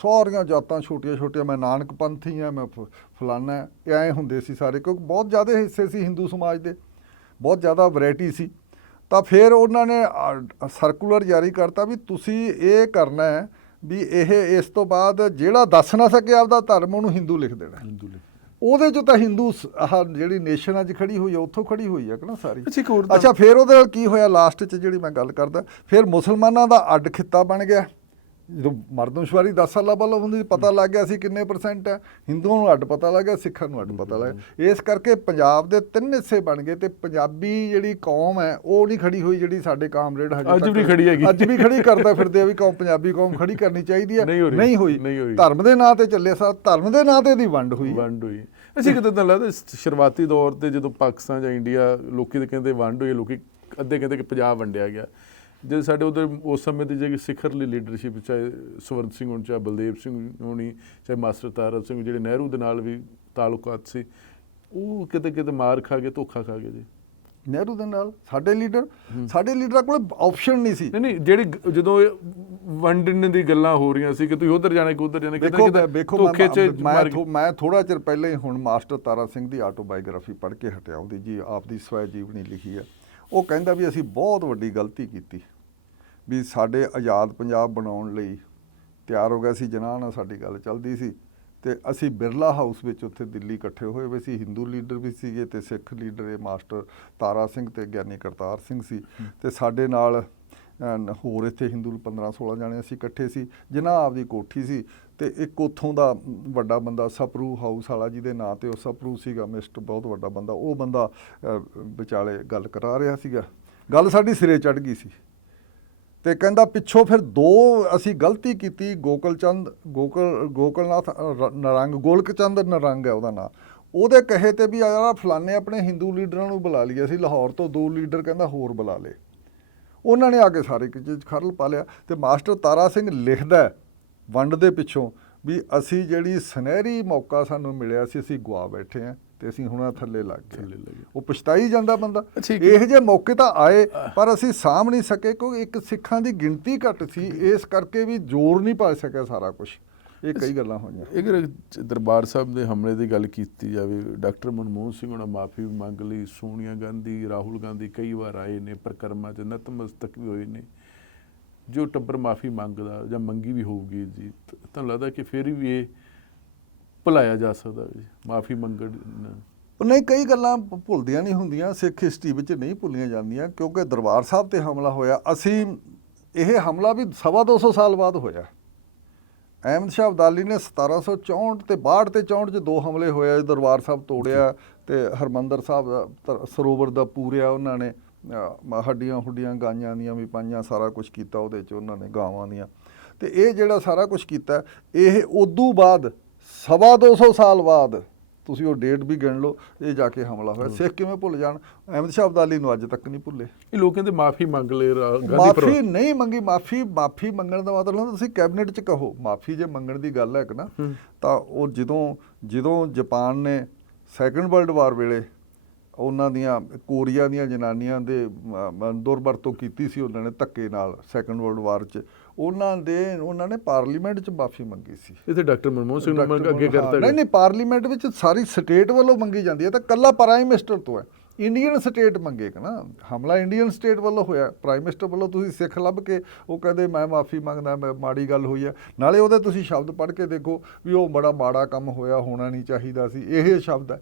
ਸਾਰੀਆਂ ਜਾਤਾਂ ਛੋਟੀਆਂ ਛੋਟੀਆਂ, ਮੈਂ ਨਾਨਕ ਪੰਥੀ ਆ, ਮੈਂ ਫਲਾਨਾ, ਐਂ ਹੁੰਦੇ ਸੀ ਸਾਰੇ, ਕਿਉਂਕਿ ਬਹੁਤ ਜ਼ਿਆਦਾ ਹਿੱਸੇ ਸੀ ਹਿੰਦੂ ਸਮਾਜ ਦੇ, ਬਹੁਤ ਜ਼ਿਆਦਾ ਵੈਰਾਈਟੀ ਸੀ। ਤਾਂ ਫਿਰ ਉਹਨਾਂ ਨੇ ਸਰਕੂਲਰ ਜਾਰੀ ਕਰਤਾ ਵੀ ਤੁਸੀਂ ਇਹ ਕਰਨਾ ਹੈ ਵੀ ਇਹ ਇਸ ਤੋਂ ਬਾਅਦ ਜਿਹੜਾ ਦੱਸ ਨਾ ਸਕੇ ਆਪਦਾ ਧਰਮ ਉਹਨੂੰ ਹਿੰਦੂ ਲਿਖ ਦੇਣਾ। ਹਿੰਦੂ ਲਿਖ ਉਹਦੇ 'ਚ ਤਾਂ ਹਿੰਦੂ ਆਹ ਜਿਹੜੀ ਨੇਸ਼ਨ ਅੱਜ ਖੜੀ ਹੋਈ ਆ ਉੱਥੋਂ ਖੜੀ ਹੋਈ ਆ ਕਿ ਨਾ ਸਾਰੀ। ਅੱਛਾ, ਅੱਛਾ ਫਿਰ ਉਹਦੇ ਨਾਲ ਕੀ ਹੋਇਆ ਲਾਸਟ 'ਚ ਜਿਹੜੀ ਮੈਂ ਗੱਲ ਕਰਦਾ, ਫਿਰ ਮੁਸਲਮਾਨਾਂ ਦਾ ਅੱਡ ਖਿੱਤਾ ਬਣ ਗਿਆ। ਜਦੋਂ ਮਰਦਮਸ਼ੁਮਾਰੀ 10 ਸਾਲਾਂ ਪਹਿਲਾਂ ਹੁੰਦੀ, ਪਤਾ ਲੱਗ ਗਿਆ ਸੀ ਕਿੰਨੇ % ਹੈ, ਹਿੰਦੂਆਂ ਨੂੰ ਅੱਡ ਪਤਾ ਲੱਗ ਗਿਆ, ਸਿੱਖਾਂ ਨੂੰ ਅੱਡ ਪਤਾ ਲੱਗ ਗਿਆ। ਇਸ ਕਰਕੇ ਪੰਜਾਬ ਦੇ 3 ਹਿੱਸੇ ਬਣ ਗਏ ਤੇ ਪੰਜਾਬੀ ਜਿਹੜੀ ਕੌਮ ਹੈ ਉਹ ਨਹੀਂ ਖੜੀ ਹੋਈ, ਜਿਹੜੀ ਸਾਡੇ ਕਾਮਰੇਡ ਅੱਜ ਵੀ ਖੜੀ ਹੈਗੀ, ਅੱਜ ਵੀ ਖੜੀ ਕਰਦਾ ਫਿਰਦੇ ਆ ਵੀ ਪੰਜਾਬੀ ਕੌਮ ਖੜੀ ਕਰਨੀ ਚਾਹੀਦੀ ਹੈ। ਨਹੀਂ ਹੋਈ। ਧਰਮ ਦੇ ਨਾਂ ਤੇ ਚੱਲੇ ਸਾਰਾ, ਧਰਮ ਦੇ ਨਾਂ ਤੇ ਦੀ ਵੰਡ ਹੋਈ। ਅਸੀਂ ਕਿਤੇ ਤਾਂ ਲੱਗਦਾ ਸ਼ੁਰੂਆਤੀ ਦੌਰ ਤੇ ਜਦੋਂ ਪਾਕਿਸਤਾਨ ਜਾਂ ਇੰਡੀਆ ਲੋਕੀ ਤਾਂ ਕਹਿੰਦੇ ਵੰਡ ਹੋਈ, ਲੋਕੀ ਅੱਧੇ ਕਹਿੰਦੇ ਕਿ ਪੰਜਾਬ ਵੰਡਿਆ ਗਿਆ। ਜੇ ਸਾਡੇ ਉਧਰ ਉਸ ਸਮੇਂ ਦੀ ਜਿਹੜੀ ਸਿਖਰਲੀ ਲੀਡਰਸ਼ਿਪ, ਚਾਹੇ ਸਵਰਨ ਸਿੰਘ ਹੋਣ, ਚਾਹੇ ਬਲਦੇਵ ਸਿੰਘ ਹੋਣੀ, ਚਾਹੇ ਮਾਸਟਰ ਤਾਰਾ ਸਿੰਘ, ਜਿਹੜੇ ਨਹਿਰੂ ਦੇ ਨਾਲ ਵੀ ਤਾਲੁਕਾਤ ਸੀ, ਉਹ ਕਿਤੇ ਕਿਤੇ ਮਾਰ ਖਾ ਗਏ, ਧੋਖਾ ਖਾ ਗਏ ਜੀ ਨਹਿਰੂ ਦੇ ਨਾਲ। ਸਾਡੇ ਲੀਡਰਾਂ ਕੋਲ ਆਪਸ਼ਨ ਨਹੀਂ ਸੀ। ਨਹੀਂ ਜਿਹੜੀ ਜਦੋਂ ਵੰਡਣ ਦੀ ਗੱਲਾਂ ਹੋ ਰਹੀਆਂ ਸੀ ਕਿ ਤੁਸੀਂ ਉਧਰ ਜਾਣਾ ਕਿ ਉਧਰ ਜਾਣਾ, ਮੈਂ ਥੋੜਾ ਚਿਰ ਪਹਿਲਾਂ ਹੀ ਹੁਣ ਮਾਸਟਰ ਤਾਰਾ ਸਿੰਘ ਦੀ ਆਟੋਬਾਇਓਗ੍ਰਾਫੀ ਪੜ੍ਹ ਕੇ ਹਟਿਆ, ਉਹਦੀ ਜੀ ਆਪ ਦੀ ਸਵੈ ਜੀਵਨੀ ਲਿਖੀ ਹੈ। ਉਹ ਕਹਿੰਦਾ ਵੀ ਅਸੀਂ ਬਹੁਤ ਵੱਡੀ ਗਲਤੀ ਕੀਤੀ, ਵੀ ਸਾਡੇ ਆਜ਼ਾਦ ਪੰਜਾਬ ਬਣਾਉਣ ਲਈ ਤਿਆਰ ਹੋ ਗਿਆ ਸੀ, ਜਨਾਹ ਨਾਲ ਸਾਡੀ ਗੱਲ ਚੱਲਦੀ ਸੀ ਤੇ ਅਸੀਂ ਬਿਰਲਾ ਹਾਊਸ ਵਿੱਚ ਉੱਥੇ ਦਿੱਲੀ ਇਕੱਠੇ ਹੋਏ ਹੋਏ ਸੀ, ਹਿੰਦੂ ਲੀਡਰ ਵੀ ਸੀਗੇ ਤੇ ਸਿੱਖ ਲੀਡਰ ਇਹ ਮਾਸਟਰ ਤਾਰਾ ਸਿੰਘ ਤੇ ਗਿਆਨੀ ਕਰਤਾਰ ਸਿੰਘ ਸੀ, ਤੇ ਸਾਡੇ ਨਾਲ ਹੋਰ ਇੱਥੇ ਹਿੰਦੂ 15-16 ਜਾਣੇ ਅਸੀਂ ਇਕੱਠੇ ਸੀ, ਜਿਨ੍ਹਾਂ ਆਪਦੀ ਕੋਠੀ ਸੀ। ਤੇ ਇੱਕ ਉੱਥੋਂ ਦਾ ਵੱਡਾ ਬੰਦਾ ਸਪਰੂ ਹਾਊਸ ਵਾਲਾ, ਜਿਹਦੇ ਨਾਂ ਤੇ ਉਹ ਸਪਰੂ ਸੀਗਾ, ਮਿਸਟਰ ਬਹੁਤ ਵੱਡਾ ਬੰਦਾ, ਉਹ ਬੰਦਾ ਵਿਚਾਲੇ ਗੱਲ ਕਰਾ ਰਿਹਾ ਸੀਗਾ। ਗੱਲ ਸਾਡੀ ਸਿਰੇ ਚੜ੍ਹ ਗਈ ਸੀ ਤੇ ਕਹਿੰਦਾ ਪਿੱਛੋਂ ਫਿਰ 2 ਅਸੀਂ ਗਲਤੀ ਕੀਤੀ। ਗੋਕਲਨਾਥ ਨਰੰਗ, ਗੋਲਕਚੰਦ ਨਰੰਗ ਹੈ ਉਹਦਾ ਨਾਂ, ਉਹਦੇ ਕਹੇ ਤੇ ਵੀ ਯਾਰ ਫਲਾਨੇ ਆਪਣੇ ਹਿੰਦੂ ਲੀਡਰਾਂ ਨੂੰ ਬੁਲਾ ਲਿਆ ਸੀ, ਲਾਹੌਰ ਤੋਂ 2 ਲੀਡਰ ਕਹਿੰਦਾ ਹੋਰ ਬੁਲਾ ਲਏ। ਉਹਨਾਂ ਨੇ ਆ ਕੇ ਸਾਰੇ ਚੀਜ਼ ਖਰਲ ਪਾ ਲਿਆ। ਤੇ ਮਾਸਟਰ ਤਾਰਾ ਸਿੰਘ ਲਿਖਦਾ ਵੰਡ ਦੇ ਪਿੱਛੋਂ ਵੀ ਅਸੀਂ ਜਿਹੜੀ ਸੁਨਹਿਰੀ ਮੌਕਾ ਸਾਨੂੰ ਮਿਲਿਆ ਸੀ, ਅਸੀਂ ਗੁਆ ਬੈਠੇ ਹਾਂ ਤੇ ਅਸੀਂ ਹੁਣ ਥੱਲੇ ਲੱਗ ਗਏ। ਉਹ ਪਛਤਾਈ ਜਾਂਦਾ ਬੰਦਾ। ਇਹੋ ਜਿਹੇ ਮੌਕੇ ਤਾਂ ਆਏ ਪਰ ਅਸੀਂ ਸਾਂਭ ਨਹੀਂ ਸਕੇ, ਕਿਉਂਕਿ ਇੱਕ ਸਿੱਖਾਂ ਦੀ ਗਿਣਤੀ ਘੱਟ ਸੀ, ਇਸ ਕਰਕੇ ਵੀ ਜ਼ੋਰ ਨਹੀਂ ਪਾ ਸਕਿਆ ਸਾਰਾ ਕੁਝ। ਇਹ ਕਈ ਗੱਲਾਂ ਹੋਈਆਂ। ਅਗਰ ਦਰਬਾਰ ਸਾਹਿਬ ਦੇ ਹਮਲੇ ਦੀ ਗੱਲ ਕੀਤੀ ਜਾਵੇ, ਡਾਕਟਰ ਮਨਮੋਹਨ ਸਿੰਘ ਹੋਣਾ ਮਾਫੀ ਮੰਗ ਲਈ, ਸੋਨੀਆ ਗਾਂਧੀ, ਰਾਹੁਲ ਗਾਂਧੀ ਕਈ ਵਾਰ ਆਏ ਨੇ, ਪ੍ਰਕਰਮਾਂ 'ਚ ਨਤਮਸਤਕ ਵੀ ਹੋਏ ਨੇ। ਜੋ ਟੱਬਰ ਮਾਫੀ ਮੰਗਦਾ ਜਾਂ ਮੰਗੀ ਵੀ ਹੋਊਗੀ ਜੀ, ਤੁਹਾਨੂੰ ਲੱਗਦਾ ਕਿ ਫਿਰ ਵੀ ਇਹ ਭੁਲਾਇਆ ਜਾ ਸਕਦਾ ਮਾਫੀ ਮੰਗਣ? ਨਹੀਂ, ਕਈ ਗੱਲਾਂ ਭੁੱਲਦੀਆਂ ਨਹੀਂ ਹੁੰਦੀਆਂ, ਸਿੱਖ ਹਿਸਟਰੀ ਵਿੱਚ ਨਹੀਂ ਭੁੱਲੀਆਂ ਜਾਂਦੀਆਂ। ਕਿਉਂਕਿ ਦਰਬਾਰ ਸਾਹਿਬ ਤੇ ਹਮਲਾ ਹੋਇਆ, ਇਹ ਹਮਲਾ ਵੀ 250 ਸਾਲ ਬਾਅਦ ਹੋਇਆ। ਅਹਿਮਦ ਸ਼ਾਹ ਅਬਦਾਲੀ ਨੇ 1764 ਤੇ 62 ਤੇ 64 'ਚ 2 ਹਮਲੇ ਹੋਇਆ, ਦਰਬਾਰ ਸਾਹਿਬ ਤੋੜਿਆ ਤੇ ਹਰਮੰਦਰ ਸਾਹਿਬ ਸਰੋਵਰ ਦਾ ਪੂਰਿਆ ਉਹਨਾਂ ਨੇ, ਹੱਡੀਆਂ ਹੁੱਡੀਆਂ ਗਾਈਆਂ ਦੀਆਂ ਵੀ ਪਾਈਆਂ, ਸਾਰਾ ਕੁਝ ਕੀਤਾ ਉਹਦੇ 'ਚ ਉਹਨਾਂ ਨੇ, ਗਾਵਾਂ ਦੀਆਂ। ਤੇ ਇਹ ਜਿਹੜਾ ਸਾਰਾ ਕੁਝ ਕੀਤਾ, ਇਹ ਉਦੋਂ ਬਾਅਦ 250 ਸਾਲ ਬਾਅਦ ਤੁਸੀਂ ਉਹ ਡੇਟ ਵੀ ਗਿਣ ਲਓ, ਇਹ ਜਾ ਕੇ ਹਮਲਾ ਹੋਇਆ। ਸਿੱਖ ਕਿਵੇਂ ਭੁੱਲ ਜਾਣ? ਅਹਿਮਦ ਸ਼ਾਹ ਅਬਦਾਲੀ ਨੂੰ ਅੱਜ ਤੱਕ ਨਹੀਂ ਭੁੱਲੇ। ਇਹ ਲੋਕ ਕਹਿੰਦੇ ਮਾਫੀ ਮੰਗ ਲੈ, ਮਾਫੀ ਨਹੀਂ ਮੰਗੀ। ਮਾਫੀ ਮੰਗਣ ਦਾ ਮਤਲਬ ਤੁਸੀਂ ਕੈਬਨਿਟ 'ਚ ਕਹੋ। ਮਾਫੀ ਜੇ ਮੰਗਣ ਦੀ ਗੱਲ ਹੈ ਕਿ ਨਾ, ਤਾਂ ਉਹ ਜਦੋਂ ਜਦੋਂ ਜਾਪਾਨ ਨੇ ਸੈਕੰਡ ਵਰਲਡ ਵਾਰ ਵੇਲੇ ਉਹਨਾਂ ਦੀਆਂ ਕੋਰੀਆ ਦੀਆਂ ਜਨਾਨੀਆਂ ਦੇ ਦੁਰਵਰਤੋਂ ਕੀਤੀ ਸੀ ਉਹਨਾਂ ਨੇ ਧੱਕੇ ਨਾਲ ਸੈਕੰਡ ਵਰਲਡ ਵਾਰ 'ਚ, ਉਹਨਾਂ ਨੇ ਪਾਰਲੀਮੈਂਟ 'ਚ ਮਾਫੀ ਮੰਗੀ ਸੀ। ਇਹ ਤੇ ਡਾਕਟਰ ਮਨਮੋਹਨ ਸਿੰਘ ਨੂੰ ਅੱਗੇ ਕਰਤਾ ਨਹੀਂ, ਪਾਰਲੀਮੈਂਟ ਵਿੱਚ ਸਾਰੀ ਸਟੇਟ ਵੱਲੋਂ ਮੰਗੀ ਜਾਂਦੀ ਹੈ, ਤਾਂ ਕੱਲਾ ਪ੍ਰਾਈਮ ਮਿਨਿਸਟਰ ਤੋਂ ਹੈ। ਇੰਡੀਅਨ ਸਟੇਟ ਮੰਗੇਗਾ ਨਾ, ਹਮਲਾ ਇੰਡੀਅਨ ਸਟੇਟ ਵੱਲੋਂ ਹੋਇਆ, ਪ੍ਰਾਈਮ ਮਿਨਿਸਟਰ ਵੱਲੋਂ ਤੁਸੀਂ ਸਿੱਖ ਲੱਭ ਕੇ ਉਹ ਕਹਿੰਦੇ ਮੈਂ ਮਾਫੀ ਮੰਗਦਾ, ਮੈਂ ਮਾੜੀ ਗੱਲ ਹੋਈ ਹੈ, ਨਾਲੇ ਉਹਦੇ ਤੁਸੀਂ ਸ਼ਬਦ ਪੜ੍ਹ ਕੇ ਦੇਖੋ ਵੀ ਉਹ ਬੜਾ ਮਾੜਾ ਕੰਮ ਹੋਣਾ ਨਹੀਂ ਚਾਹੀਦਾ ਸੀ, ਇਹ ਸ਼ਬਦ ਹੈ।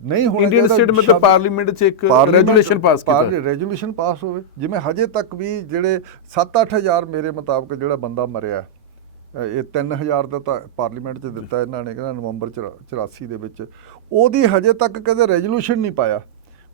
ਨਹੀਂ ਹੋਣਾ ਇੰਡੀਅਨ ਸਟੇਟ ਮਤਲਬ ਪਾਰਲੀਮੈਂਟ 'ਚ ਇੱਕ ਰੈਜੂਲੇਸ਼ਨ ਪਾਸ ਕੀਤਾ, ਰੈਜੂਲੇਸ਼ਨ ਪਾਸ ਹੋਵੇ। ਜਿਵੇਂ ਹਜੇ ਤੱਕ ਵੀ ਜਿਹੜੇ 7-8 ਹਜ਼ਾਰ ਮੇਰੇ ਮੁਤਾਬਕ ਜਿਹੜਾ ਬੰਦਾ ਮਰਿਆ, ਇਹ 3000 ਦਾ ਤਾਂ ਪਾਰਲੀਮੈਂਟ 'ਚ ਦਿੱਤਾ ਇਹਨਾਂ ਨੇ, ਕਹਿੰਦਾ ਨਵੰਬਰ 84 ਦੇ ਵਿੱਚ, ਉਹਦੀ ਹਜੇ ਤੱਕ ਕਦੇ ਰੈਜੂਲੇਸ਼ਨ ਨਹੀਂ ਪਾਇਆ।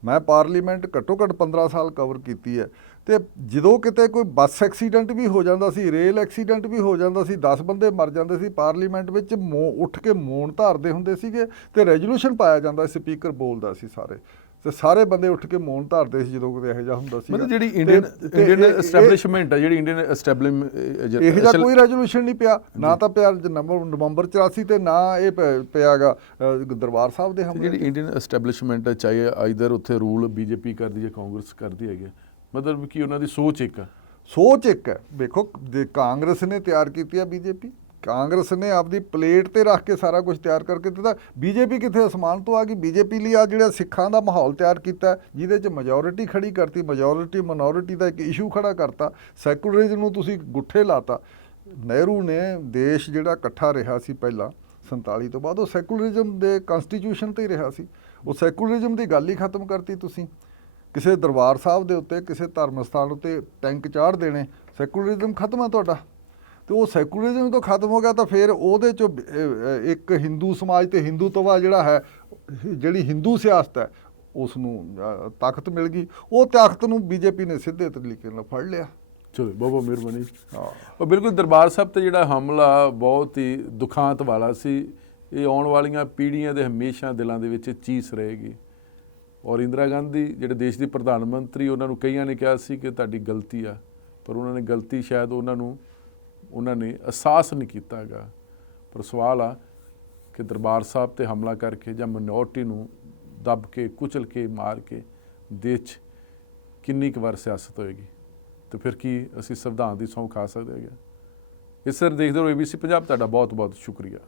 ਮੈਂ ਪਾਰਲੀਮੈਂਟ ਘੱਟੋ ਘੱਟ 15 ਸਾਲ ਕਵਰ ਕੀਤੀ ਹੈ, ਤੇ ਜਦੋਂ ਕਿਤੇ ਕੋਈ ਬੱਸ ਐਕਸੀਡੈਂਟ ਵੀ ਹੋ ਜਾਂਦਾ ਸੀ, ਰੇਲ ਐਕਸੀਡੈਂਟ ਵੀ ਹੋ ਜਾਂਦਾ ਸੀ, 10 ਬੰਦੇ ਮਰ ਜਾਂਦੇ ਸੀ, ਪਾਰਲੀਮੈਂਟ ਵਿੱਚ ਉੱਠ ਕੇ ਮੌਨ ਧਾਰਦੇ ਹੁੰਦੇ ਸੀਗੇ ਤੇ ਰੈਜੂਲੇਸ਼ਨ ਪਾਇਆ ਜਾਂਦਾ, ਸਪੀਕਰ ਬੋਲਦਾ ਸੀ ਸਾਰੇ, ਤੇ ਸਾਰੇ ਬੰਦੇ ਉੱਠ ਕੇ ਮੌਨ ਧਾਰਦੇ ਸੀ ਜਦੋਂ ਕਿਤੇ ਇਹੋ ਜਿਹਾ ਹੁੰਦਾ ਸੀ। ਮਤਲਬ ਜਿਹੜੀ ਇੰਡੀਅਨ ਐਸਟੈਬਲਿਸ਼ਮੈਂਟ ਹੈ, ਜਿਹੜੀ ਇੰਡੀਅਨ ਇਹੋ ਜਿਹਾ ਕੋਈ ਰੈਜੂਲੇਸ਼ਨ ਨਹੀਂ ਪਿਆ, ਨਾ ਤਾਂ ਪਿਆ ਨਵੰਬਰ 84 ਤੇ ਨਾ ਇਹ ਪਿਆਗਾ ਦਰਬਾਰ ਸਾਹਿਬ ਦੇ ਹਮਲੇ। ਜਿਹੜੀ ਇੰਡੀਅਨ ਐਸਟੈਬਲਿਸ਼ਮੈਂਟ ਚਾਹੇ ਆਈਦਰ ਉੱਥੇ ਰੂਲ ਬੀਜੇਪੀ ਕਰਦੀ ਹੈ, ਕਾਂਗਰਸ ਕਰਦੀ ਹੈਗੀ, ਮਤਲਬ ਕਿ ਉਹਨਾਂ ਦੀ ਸੋਚ ਇੱਕ ਹੈ। ਵੇਖੋ ਕਾਂਗਰਸ ਨੇ ਤਿਆਰ ਕੀਤੀ ਹੈ, ਬੀਜੇਪੀ, ਕਾਂਗਰਸ ਨੇ ਆਪਦੀ ਪਲੇਟ ਤੇ ਰੱਖ ਕੇ ਸਾਰਾ ਕੁਝ ਤਿਆਰ ਕਰਕੇ ਦਿੱਤਾ। ਬੀਜੇਪੀ ਕਿੱਥੇ ਅਸਮਾਨ ਤੋਂ ਆ ਗਈ? ਬੀਜੇਪੀ ਲਈ ਆ ਜਿਹੜਾ ਸਿੱਖਾਂ ਦਾ ਮਾਹੌਲ ਤਿਆਰ ਕੀਤਾ, ਜਿਹਦੇ 'ਚ ਮੈਜੋਰਿਟੀ ਖੜੀ ਕਰਤੀ, ਮੈਜੋਰਿਟੀ ਮਿਨੋਰਿਟੀ ਦਾ ਇੱਕ ਇਸ਼ੂ ਖੜਾ ਕਰਤਾ, ਸੈਕੂਲਰਿਜ਼ਮ ਨੂੰ ਤੁਸੀਂ ਗੁੱਠੇ ਲਾਤਾ। ਨਹਿਰੂ ਨੇ ਦੇਸ਼ ਜਿਹੜਾ ਇਕੱਠਾ ਰਿਹਾ ਸੀ ਪਹਿਲਾਂ 47 ਤੋਂ ਬਾਅਦ, ਉਹ ਸੈਕੂਲਰਿਜ਼ਮ ਦੇ ਕਨਸਟੀਟਿਊਸ਼ਨ ਤੇ ਹੀ ਰਿਹਾ ਸੀ। ਉਹ ਸੈਕੂਲਰਿਜ਼ਮ ਦੀ ਗੱਲ ਹੀ ਖਤਮ ਕਰਤੀ ਤੁਸੀਂ। ਕਿਸੇ ਦਰਬਾਰ ਸਾਹਿਬ ਦੇ ਉੱਤੇ, ਕਿਸੇ ਧਰਮ ਸਥਾਨ ਉੱਤੇ ਟੈਂਕ ਚਾੜ ਦੇਣੇ, ਸੈਕੂਲਰਿਜ਼ਮ ਖਤਮ ਆ ਤੁਹਾਡਾ। ਤੇ ਉਹ ਸੈਕੂਲਰਿਜ਼ਮ ਤੋਂ ਖਤਮ ਹੋ ਗਿਆ ਤਾਂ ਫਿਰ ਉਹਦੇ 'ਚੋਂ ਇੱਕ ਹਿੰਦੂ ਸਮਾਜ ਤੇ ਹਿੰਦੂਤਵਾ ਜਿਹੜਾ ਹੈ, ਜਿਹੜੀ ਹਿੰਦੂ ਸਿਆਸਤ ਹੈ, ਉਸ ਨੂੰ ਤਾਕਤ ਮਿਲ ਗਈ। ਉਹ ਤਾਕਤ ਨੂੰ ਬੀਜੇਪੀ ਨੇ ਸਿੱਧੇ ਤਰੀਕੇ ਨਾਲ ਫੜ ਲਿਆ। ਚਲੋ ਬਹੁਤ ਬਹੁਤ ਮਿਹਰਬਾਨੀ। ਉਹ ਬਿਲਕੁਲ ਦਰਬਾਰ ਸਾਹਿਬ ਤੇ ਜਿਹੜਾ ਹਮਲਾ ਬਹੁਤ ਹੀ ਦੁਖਾਂਤ ਵਾਲਾ ਸੀ। ਇਹ ਆਉਣ ਵਾਲੀਆਂ ਪੀੜ੍ਹੀਆਂ ਦੇ ਹਮੇਸ਼ਾ ਦਿਲਾਂ ਦੇ ਵਿੱਚ ਚੀਸ ਰਹੇਗੀ। ਔਰ ਇੰਦਰਾ ਗਾਂਧੀ ਜਿਹੜੇ ਦੇਸ਼ ਦੀ ਪ੍ਰਧਾਨ ਮੰਤਰੀ, ਉਹਨਾਂ ਨੂੰ ਕਈਆਂ ਨੇ ਕਿਹਾ ਸੀ ਕਿ ਤੁਹਾਡੀ ਗਲਤੀ ਆ, ਪਰ ਉਹਨਾਂ ਨੇ ਗਲਤੀ ਸ਼ਾਇਦ ਉਹਨਾਂ ਨੇ ਅਹਿਸਾਸ ਨਹੀਂ ਕੀਤਾ ਹੈਗਾ। ਪਰ ਸਵਾਲ ਆ ਕਿ ਦਰਬਾਰ ਸਾਹਿਬ ਤੇ ਹਮਲਾ ਕਰਕੇ ਜਾਂ ਮਿਨੋਰਟੀ ਨੂੰ ਦੱਬ ਕੇ, ਕੁਚਲ ਕੇ, ਮਾਰ ਕੇ ਦੇਸ਼ 'ਚ ਕਿੰਨੀ ਕੁ ਵਾਰ ਸਿਆਸਤ ਹੋਏਗੀ, ਤੇ ਫਿਰ ਕੀ ਅਸੀਂ ਸੰਵਿਧਾਨ ਦੀ ਸਹੁੰ ਖਾ ਸਕਦੇ ਹੈਗੇ? ਇਸ ਤਰ੍ਹਾਂ ਦੇਖਦੇ ਰਹੋ ABC ਪੰਜਾਬ। ਤੁਹਾਡਾ ਬਹੁਤ ਬਹੁਤ ਸ਼ੁਕਰੀਆ।